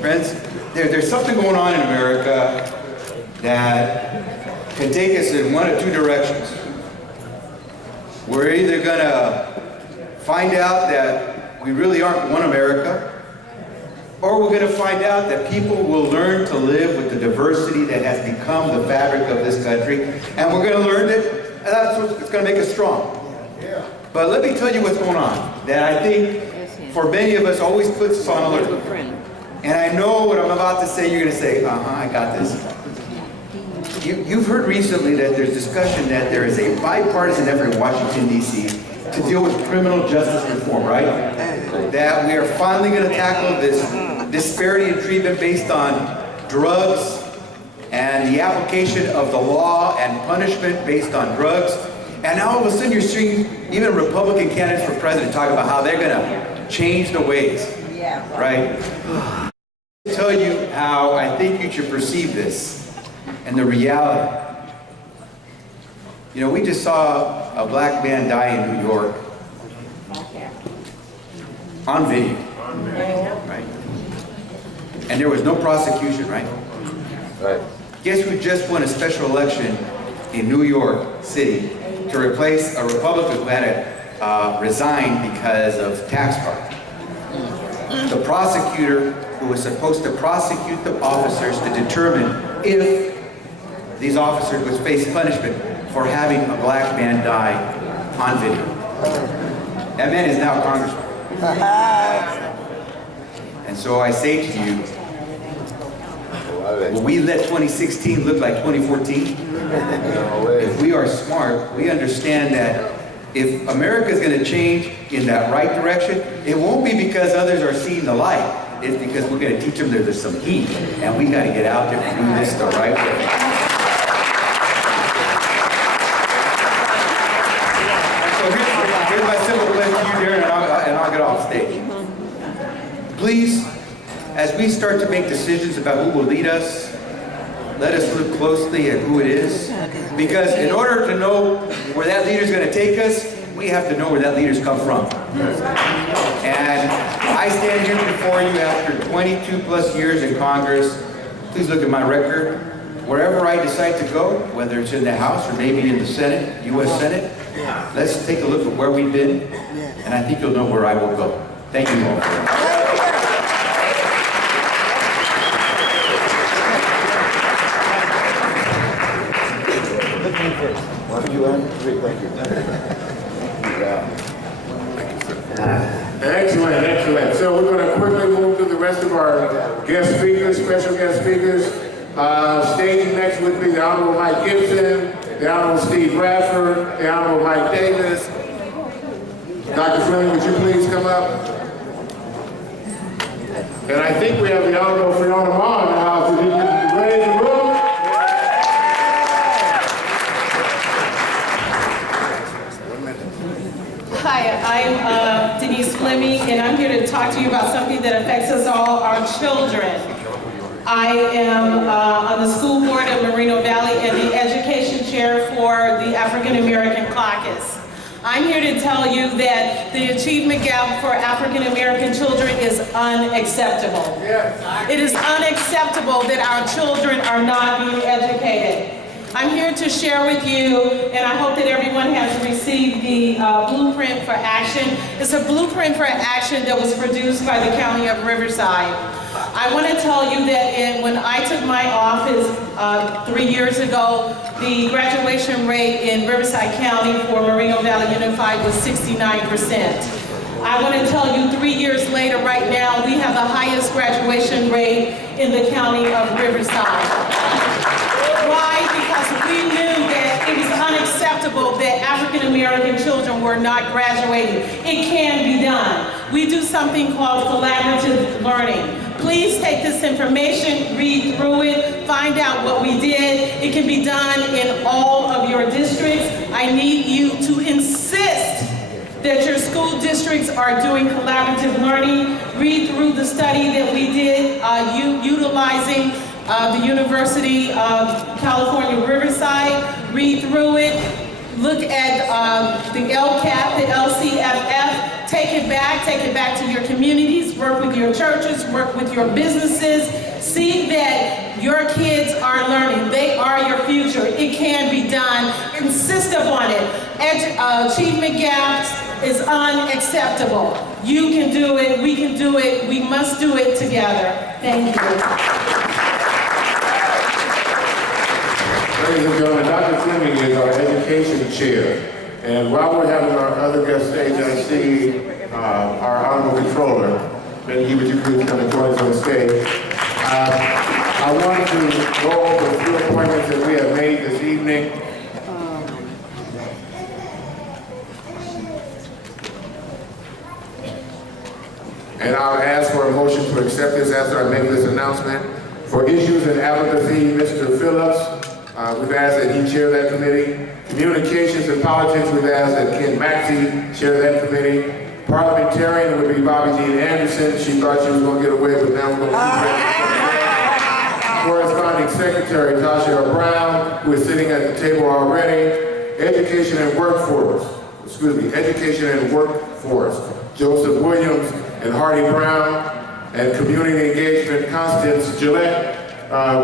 Friends, there's something going on in America that can take us in one of two directions. We're either going to find out that we really aren't one America, or we're going to find out that people will learn to live with the diversity that has become the fabric of this country, and we're going to learn that that's what's going to make us strong. But let me tell you what's going on, that I think for many of us always puts us on alert. And I know what I'm about to say, you're going to say, I got this. You've heard recently that there's discussion that there is a bipartisan effort in Washington, D.C. to deal with criminal justice reform, right? That we are finally going to tackle this disparity in treatment based on drugs and the application of the law and punishment based on drugs. And now all of a sudden you're seeing even Republican candidates for president talk about how they're going to change the ways, right? I'll tell you how I think you should perceive this and the reality. You know, we just saw a black man die in New York on video, right? And there was no prosecution, right? Right. Guess who just won a special election in New York City to replace a Republican who had to resign because of tax fraud? The prosecutor who was supposed to prosecute the officers to determine if these officers would face punishment for having a black man die on video. That man is now a congressman. And so I say to you, will we let 2016 look like 2014? If we are smart, we understand that if America is going to change in that right direction, it won't be because others are seeing the light. It's because we're going to teach them there's some heat, and we got to get out there and do this the right way. So here's my simple pledge to you, Darren, and I'll get off stage. Please, as we start to make decisions about who will lead us, let us look closely at who it is. Because in order to know where that leader is going to take us, we have to know where that leader's come from. And I stand here before you after 22 plus years in Congress. Please look at my record. wherever I decide to go, whether it's in the House or maybe in the Senate, U.S. Senate, let's take a look at where we've been, and I think you'll know where I will go. Thank you all. Why don't you answer? Thank you. Excellent, excellent. So we're going to quickly move to the rest of our guest speakers, special guest speakers. Staging next would be the Honorable Mike Gibson, the Honorable Steve Bradford, the Honorable Mike Davis. Dr. Fleming, would you please come up? And I think we have the Honorable Fiona Ma in the house. If you can raise the room. Hi, I'm Denise Fleming, and I'm here to talk to you about something that affects us all, our children. I am on the school board of Moreno Valley and the education chair for the African American Caucus. I'm here to tell you that the achievement gap for African American children is unacceptable. It is unacceptable that our children are not being educated. I'm here to share with you, and I hope that everyone has received the Blueprint for Action. It's a blueprint for action that was produced by the County of Riverside. I want to tell you that when I took my office 3 years ago, the graduation rate in Riverside County for Moreno Valley Unified was 69%. I want to tell you 3 years later, right now, we have the highest graduation rate in the County of Riverside. Why? Because we knew that it was unacceptable that African American children were not graduating. It can be done. We do something called collaborative learning. Please take this information, read through it, find out what we did. It can be done in all of your districts. I need you to insist that your school districts are doing collaborative learning. Read through the study that we did utilizing the University of California, Riverside. Read through it. Look at the LCAP, the LCFF. Take it back to your communities, work with your churches, work with your businesses. See that your kids are learning. They are your future. It can be done. Insist upon it. Achievement gaps is unacceptable. You can do it. We can do it. We must do it together. Thank you. Ladies and gentlemen, Dr. Fleming is our education chair. And while we're having our other guest stage, I see our Honorable Controller. Benji, would you please come and join us on stage? I want to go over a few appointments that we have made this evening. And I'll ask for a motion to accept this after I make this announcement. For issues and advocacy, Mr. Phillips, we've asked that he chair that committee. Communications and politics, we've asked that Ken Maxey chair that committee. Parliamentarian would be Bobby Jean Anderson. She thought she was going to get away, but now we're going to keep her. Corresponding Secretary Tasha Brown, who is sitting at the table already. Education and Workforce, Joseph Williams and Hardy Brown. And Community Engagement, Constance Gillette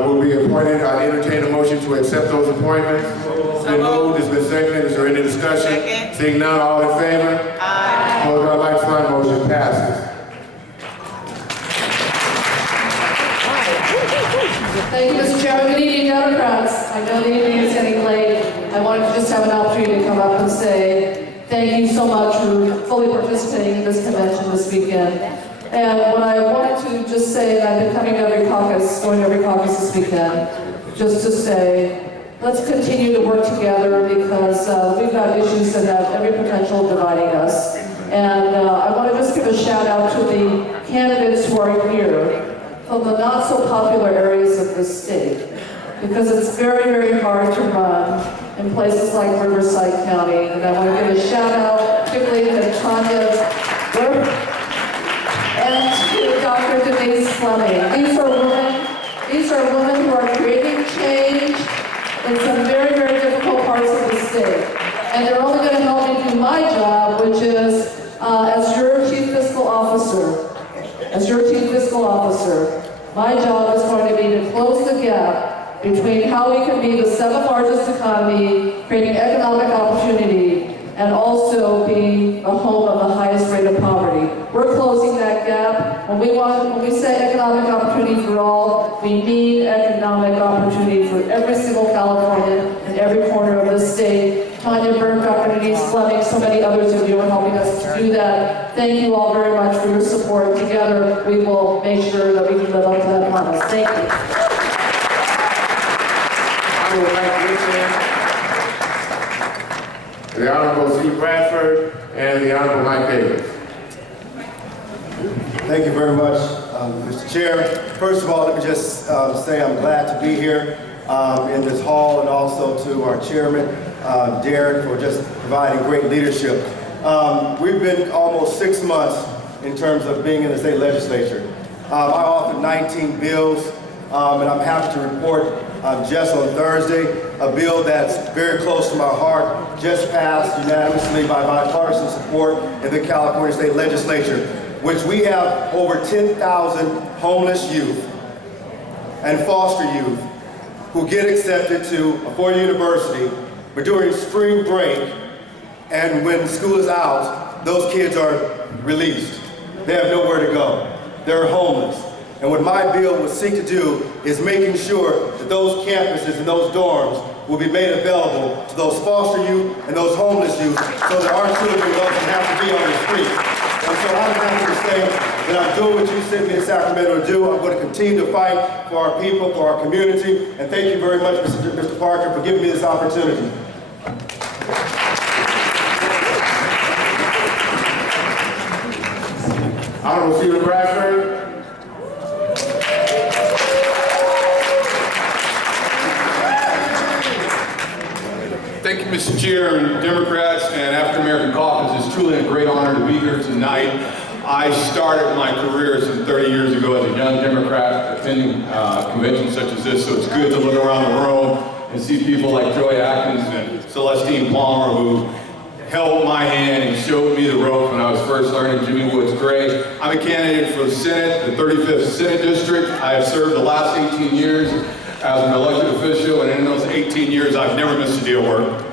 will be appointed. I entertain a motion to accept those appointments. It's been moved, it's been seconded. Is there any discussion? Seeing none, all in favor? Aye. Opposed by like sign, motion passes. Thank you, Mr. Chairman. Good evening, Democrats. I know the evening is getting late. I wanted to just have an opportunity to come up and say thank you so much for fully participating in this convention this weekend. And what I wanted to just say, and I've been coming to every caucus, going to every caucus this weekend, just to say, let's continue to work together because we've got issues that have every potential of dividing us. And I want to just give a shout out to the candidates who are here from the not so popular areas of this state, because it's very, very hard to run in places like Riverside County. And I want to give a shout out particularly to Tanya and to Dr. Denise Fleming. These are women who are creating change in some very, very difficult parts of the state. And they're only going to help me do my job, which is as your chief fiscal officer, my job is going to be to close the gap between how we can be the 7th largest economy, creating economic opportunity, and also being a home of the highest rate of poverty. We're closing that gap. When we say economic opportunity for all, we mean economic opportunity for every single Californian in every corner of the state. Tanya Burke, Dr. Denise Fleming, so many others of you are helping us to do that. Thank you all very much for your support. Together, we will make sure that we can live up to that promise. Thank you. The Honorable Steve Bradford and the Honorable Mike Davis. Thank you very much, Mr. Chair. First of all, let me just say I'm glad to be here in this hall, and also to our chairman, Darren, for just providing great leadership. We've been almost 6 months in terms of being in the state legislature. I authored 19 bills, and I'm happy to report just on Thursday, a bill that's very close to my heart just passed unanimously by bipartisan support in the California State Legislature, which we have over 10,000 homeless youth and foster youth who get accepted to a four-year university, but during spring break and when school is out, those kids are released. They have nowhere to go. They're homeless. And what my bill would seek to do is making sure that those campuses and those dorms will be made available to those foster youth and those homeless youth, so that our children don't have to be on the street. And so I'm happy to say that I'm doing what you sent me to Sacramento to do. I'm going to continue to fight for our people, for our community. And thank you very much, Mr. Parker, for giving me this opportunity. Honorable Stephen Bradford. Thank you, Mr. Chair, and Democrats and African American Caucus. It's truly a great honor to be here tonight. I started my career some 30 years ago as a young Democrat attending conventions such as this, so it's good to look around the room and see people like Joy Atkins and Celestine Palmer who held my hand and showed me the ropes when I was first learning Jimmy Woods Gray. I'm a candidate for the Senate, the 35th Senate District. I have served the last 18 years as an elected official, and in those 18 years, I've never missed a day of work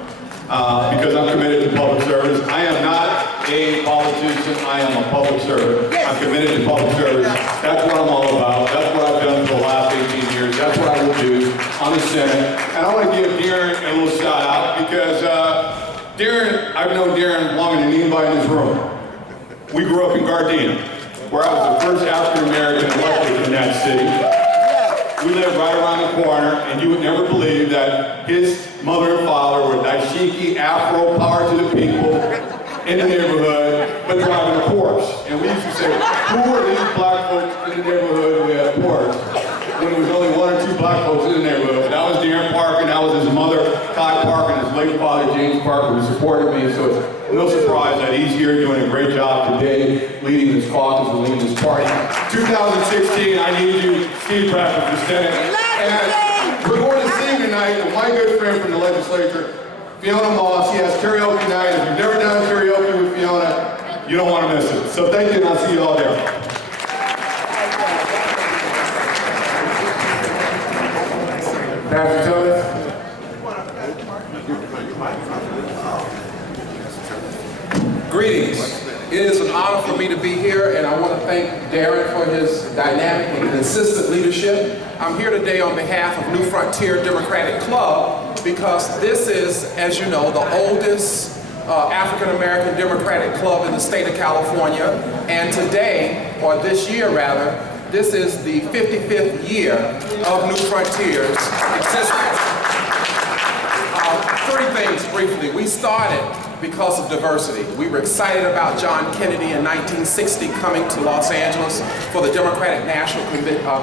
because I'm committed to public service. I am not a politician, I am a public servant. I'm committed to public service. That's what I'm all about. That's what I've done for the last 18 years. That's what I will do on the Senate. And I want to give Darren a little shout out because Darren, I've known Darren longer than anybody in this room. We grew up in Gardena, where I was the first African American elected in that city. We lived right around the corner, and you would never believe that his mother and father were dashiki, Afro, power to the people in the neighborhood, but driving a Porsche. And we used to say, who are these black folks in the neighborhood who had a Porsche? When there was only one or two black folks in the neighborhood. That was Darren Parker, and that was his mother, Todd Parker, and his late father, James Parker, who supported me. So it's no surprise that he's here doing a great job today, leading this caucus and leading this party. 2016, I need you, Steve Bradford, for Senate. And we're going to sing tonight with my good friend from the legislature, Fiona Moss. He has karaoke night. If you've never done karaoke with Fiona, you don't want to miss it. So thank you, and I'll see you all there. Pastor Thomas. Greetings. It is an honor for me to be here, and I want to thank Darren for his dynamic and consistent leadership. I'm here today on behalf of New Frontier Democratic Club because this is, as you know, the oldest African American Democratic club in the state of California. And today, or this year rather, this is the 55th year of New Frontier's existence. Three things briefly. We started because of diversity. We were excited about John Kennedy in 1960 coming to Los Angeles for the Democratic National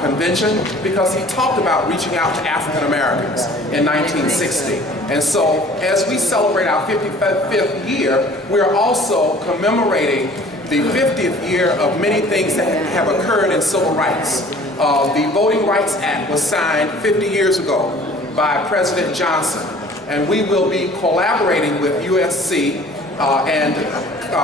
Convention because he talked about reaching out to African Americans in 1960. And so as we celebrate our 55th year, we are also commemorating the 50th year of many things that have occurred in civil rights. The Voting Rights Act was signed 50 years ago by President Johnson. And we will be collaborating with USC and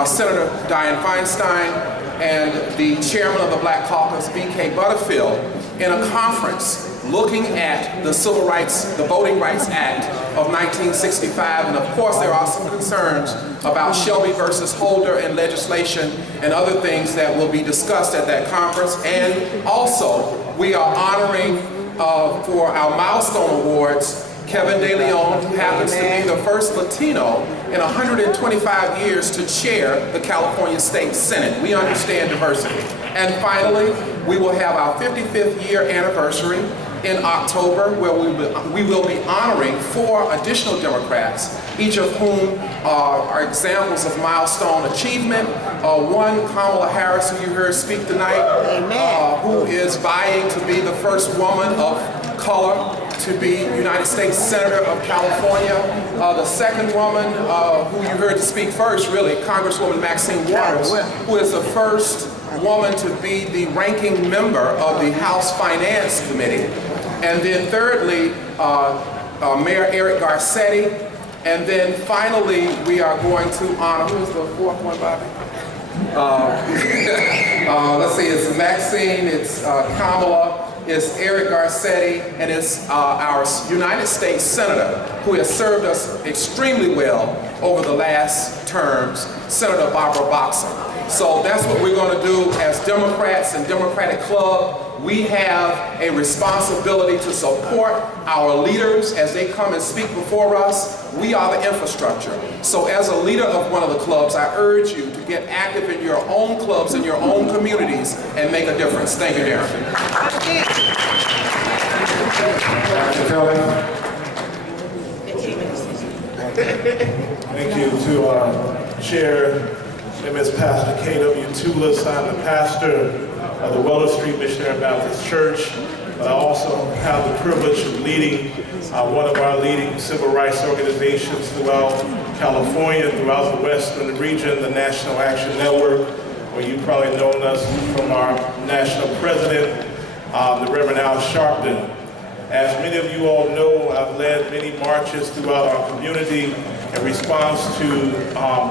Senator Dianne Feinstein and the chairman of the Black Caucus, B.K. Butterfield, in a conference looking at the Civil Rights, the Voting Rights Act of 1965, and of course there are some concerns about Shelby versus Holder and legislation and other things that will be discussed at that conference. And also, we are honoring for our Milestone Awards, Kevin De Leon, who happens to be the first Latino in 125 years to chair the California State Senate. We understand diversity. And finally, we will have our 55th year anniversary in October, where we will be honoring 4 additional Democrats, each of whom are examples of milestone achievement. One, Kamala Harris, who you heard speak tonight, who is vying to be the first woman of color to be United States Senator of California. The second woman who you heard speak first, really, Congresswoman Maxine Waters, who is the first woman to be the ranking member of the House Finance Committee. And then thirdly, Mayor Eric Garcetti. And then finally, we are going to honor, who's the fourth one, Bobby? Let's see, it's Maxine, it's Kamala, it's Eric Garcetti, and it's our United States Senator, who has served us extremely well over the last terms, Senator Barbara Boxer. So that's what we're going to do as Democrats and Democratic Club. We have a responsibility to support our leaders as they come and speak before us. We are the infrastructure. So as a leader of one of the clubs, I urge you to get active in your own clubs, in your own communities, and make a difference. Thank you, Darren. Thank you to our chair, Ms. Pastor K.W. Tulis. I'm the pastor of the Weller Street Missionary Baptist Church. But I also have the privilege of leading one of our leading civil rights organizations throughout California, throughout the Western region, the National Action Network, where you've probably known us from our national president, the Reverend Al Sharpton. As many of you all know, I've led many marches throughout our community in response to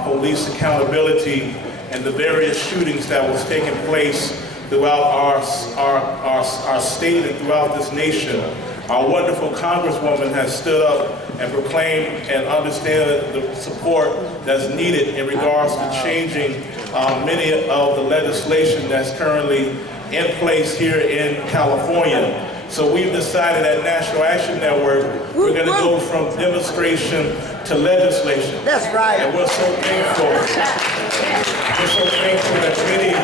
police accountability and the various shootings that was taking place throughout our state and throughout this nation. Our wonderful Congresswoman has stood up and proclaimed and understood the support that's needed in regards to changing many of the legislation that's currently in place here in California. So we've decided at National Action Network, we're going to go from demonstration to legislation. That's right. And we're so thankful. We're so thankful that many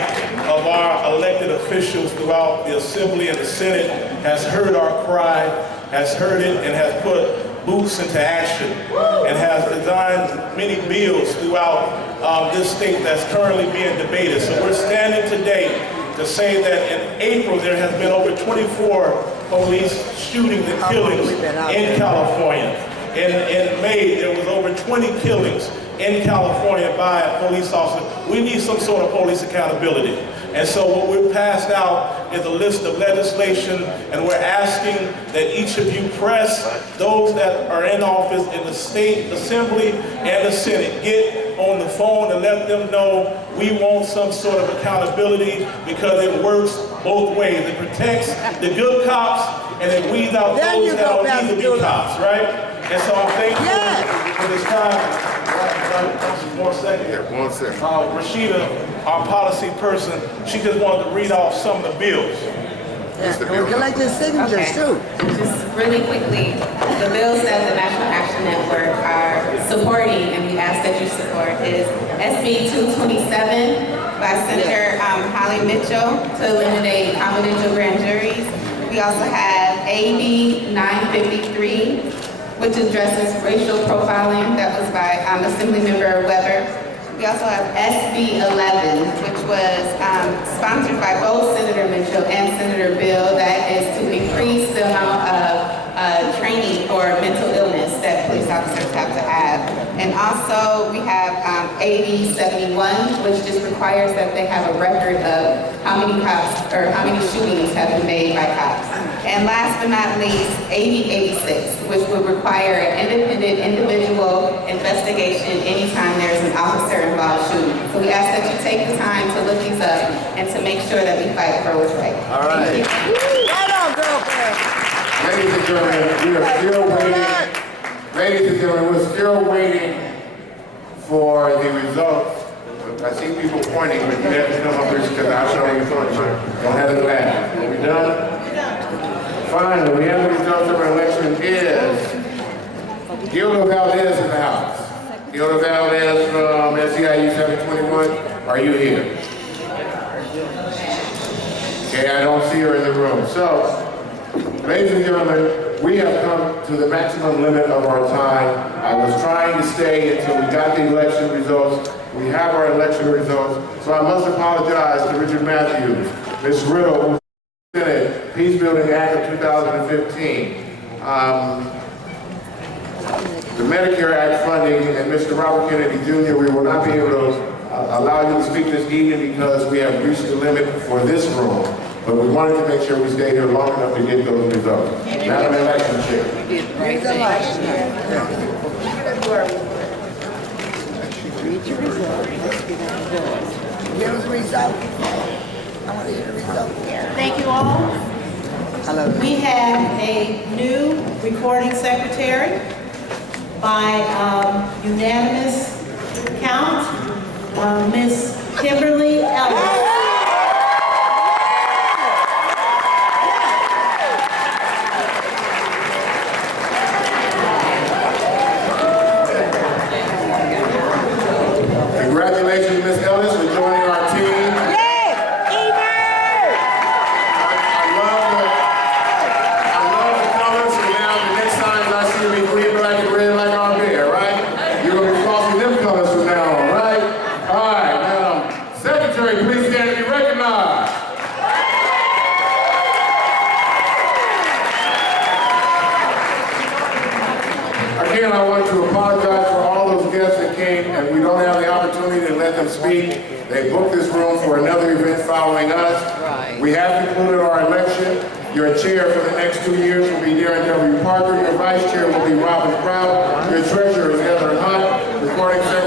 of our elected officials throughout the Assembly and the Senate has heard our cry, has heard it, and has put boots into action, and has designed many bills throughout this state that's currently being debated. So we're standing today to say that in April there has been over 24 police shootings and killings in California. In May there was over 20 killings in California by a police officer. We need some sort of police accountability. And so what we've passed out is a list of legislation, and we're asking that each of you press those that are in office in the state assembly and the Senate. Get on the phone and let them know we want some sort of accountability, because it works both ways. It protects the good cops and it weeds out those that don't need to be cops, right? And so I'm thankful for this time. One second. Yeah, 1 second. Rashida, our policy person, she just wanted to read off some of the bills. We collect your signatures too. Just really quickly, the bills that the National Action Network are supporting, and we ask that you support, is SB 227 by Senator Holly Mitchell to eliminate confidential grand juries. We also have AB 953, which addresses racial profiling. That was by Assemblymember Weber. We also have SB 11, which was sponsored by both Senator Mitchell and Senator Bill. That is to increase the amount of training for mental illness that police officers have to have. And also we have AB 71, which just requires that they have a record of how many cops or how many shootings have been made by cops. And last but not least, AB 86, which would require an independent individual investigation anytime there's an officer-involved shooting. So we ask that you take the time to look these up and to make sure that we fight for what's right. All right. Thank you. Right on, girlfriend. Ladies and gentlemen, we are still waiting. Ladies and gentlemen, we're still waiting for the results. I see people pointing, but you have to come up here because I don't know what you're talking about. Don't have it last. Are we done? Finally, we have the results of our election is Gilda Valdez in the House. Gilda Valdez from SEIU 721. Are you here? Okay, I don't see her in the room. So, ladies and gentlemen, we have come to the maximum limit of our time. I was trying to stay until we got the election results. We have our election results. So I must apologize to Richard Matthews, Ms. Riddle, who's in the Peace Building Act of 2015. The Medicare Act funding, and Mr. Robert Kennedy Jr., we will not be able to allow you to speak this evening because we have reached the limit for this room. But we wanted to make sure we stayed here long enough to get those results. Madam Election Chair. Read the results. Read your results. Let's get it done. Give us results. I want to hear the results. Thank you all. Hello. We have a new recording secretary by unanimous count, Ms. Kimberly Ellis. Congratulations, Ms. Ellis, for joining our team. I love the colors, and now the next time I see you be green, black, and red like our bear, right? You're going to be flossing them colors from now on, right? All right, Madam Secretary, please stand and be recognized. Again, I want to apologize for all those guests that came and we don't have the opportunity to let them speak. They booked this room for another event following us. We have concluded our election. Your chair for the next 2 years will be Darren W. Parker. Your vice chair will be Robin Proud. Your treasurer is Heather Hunt. Recording secretary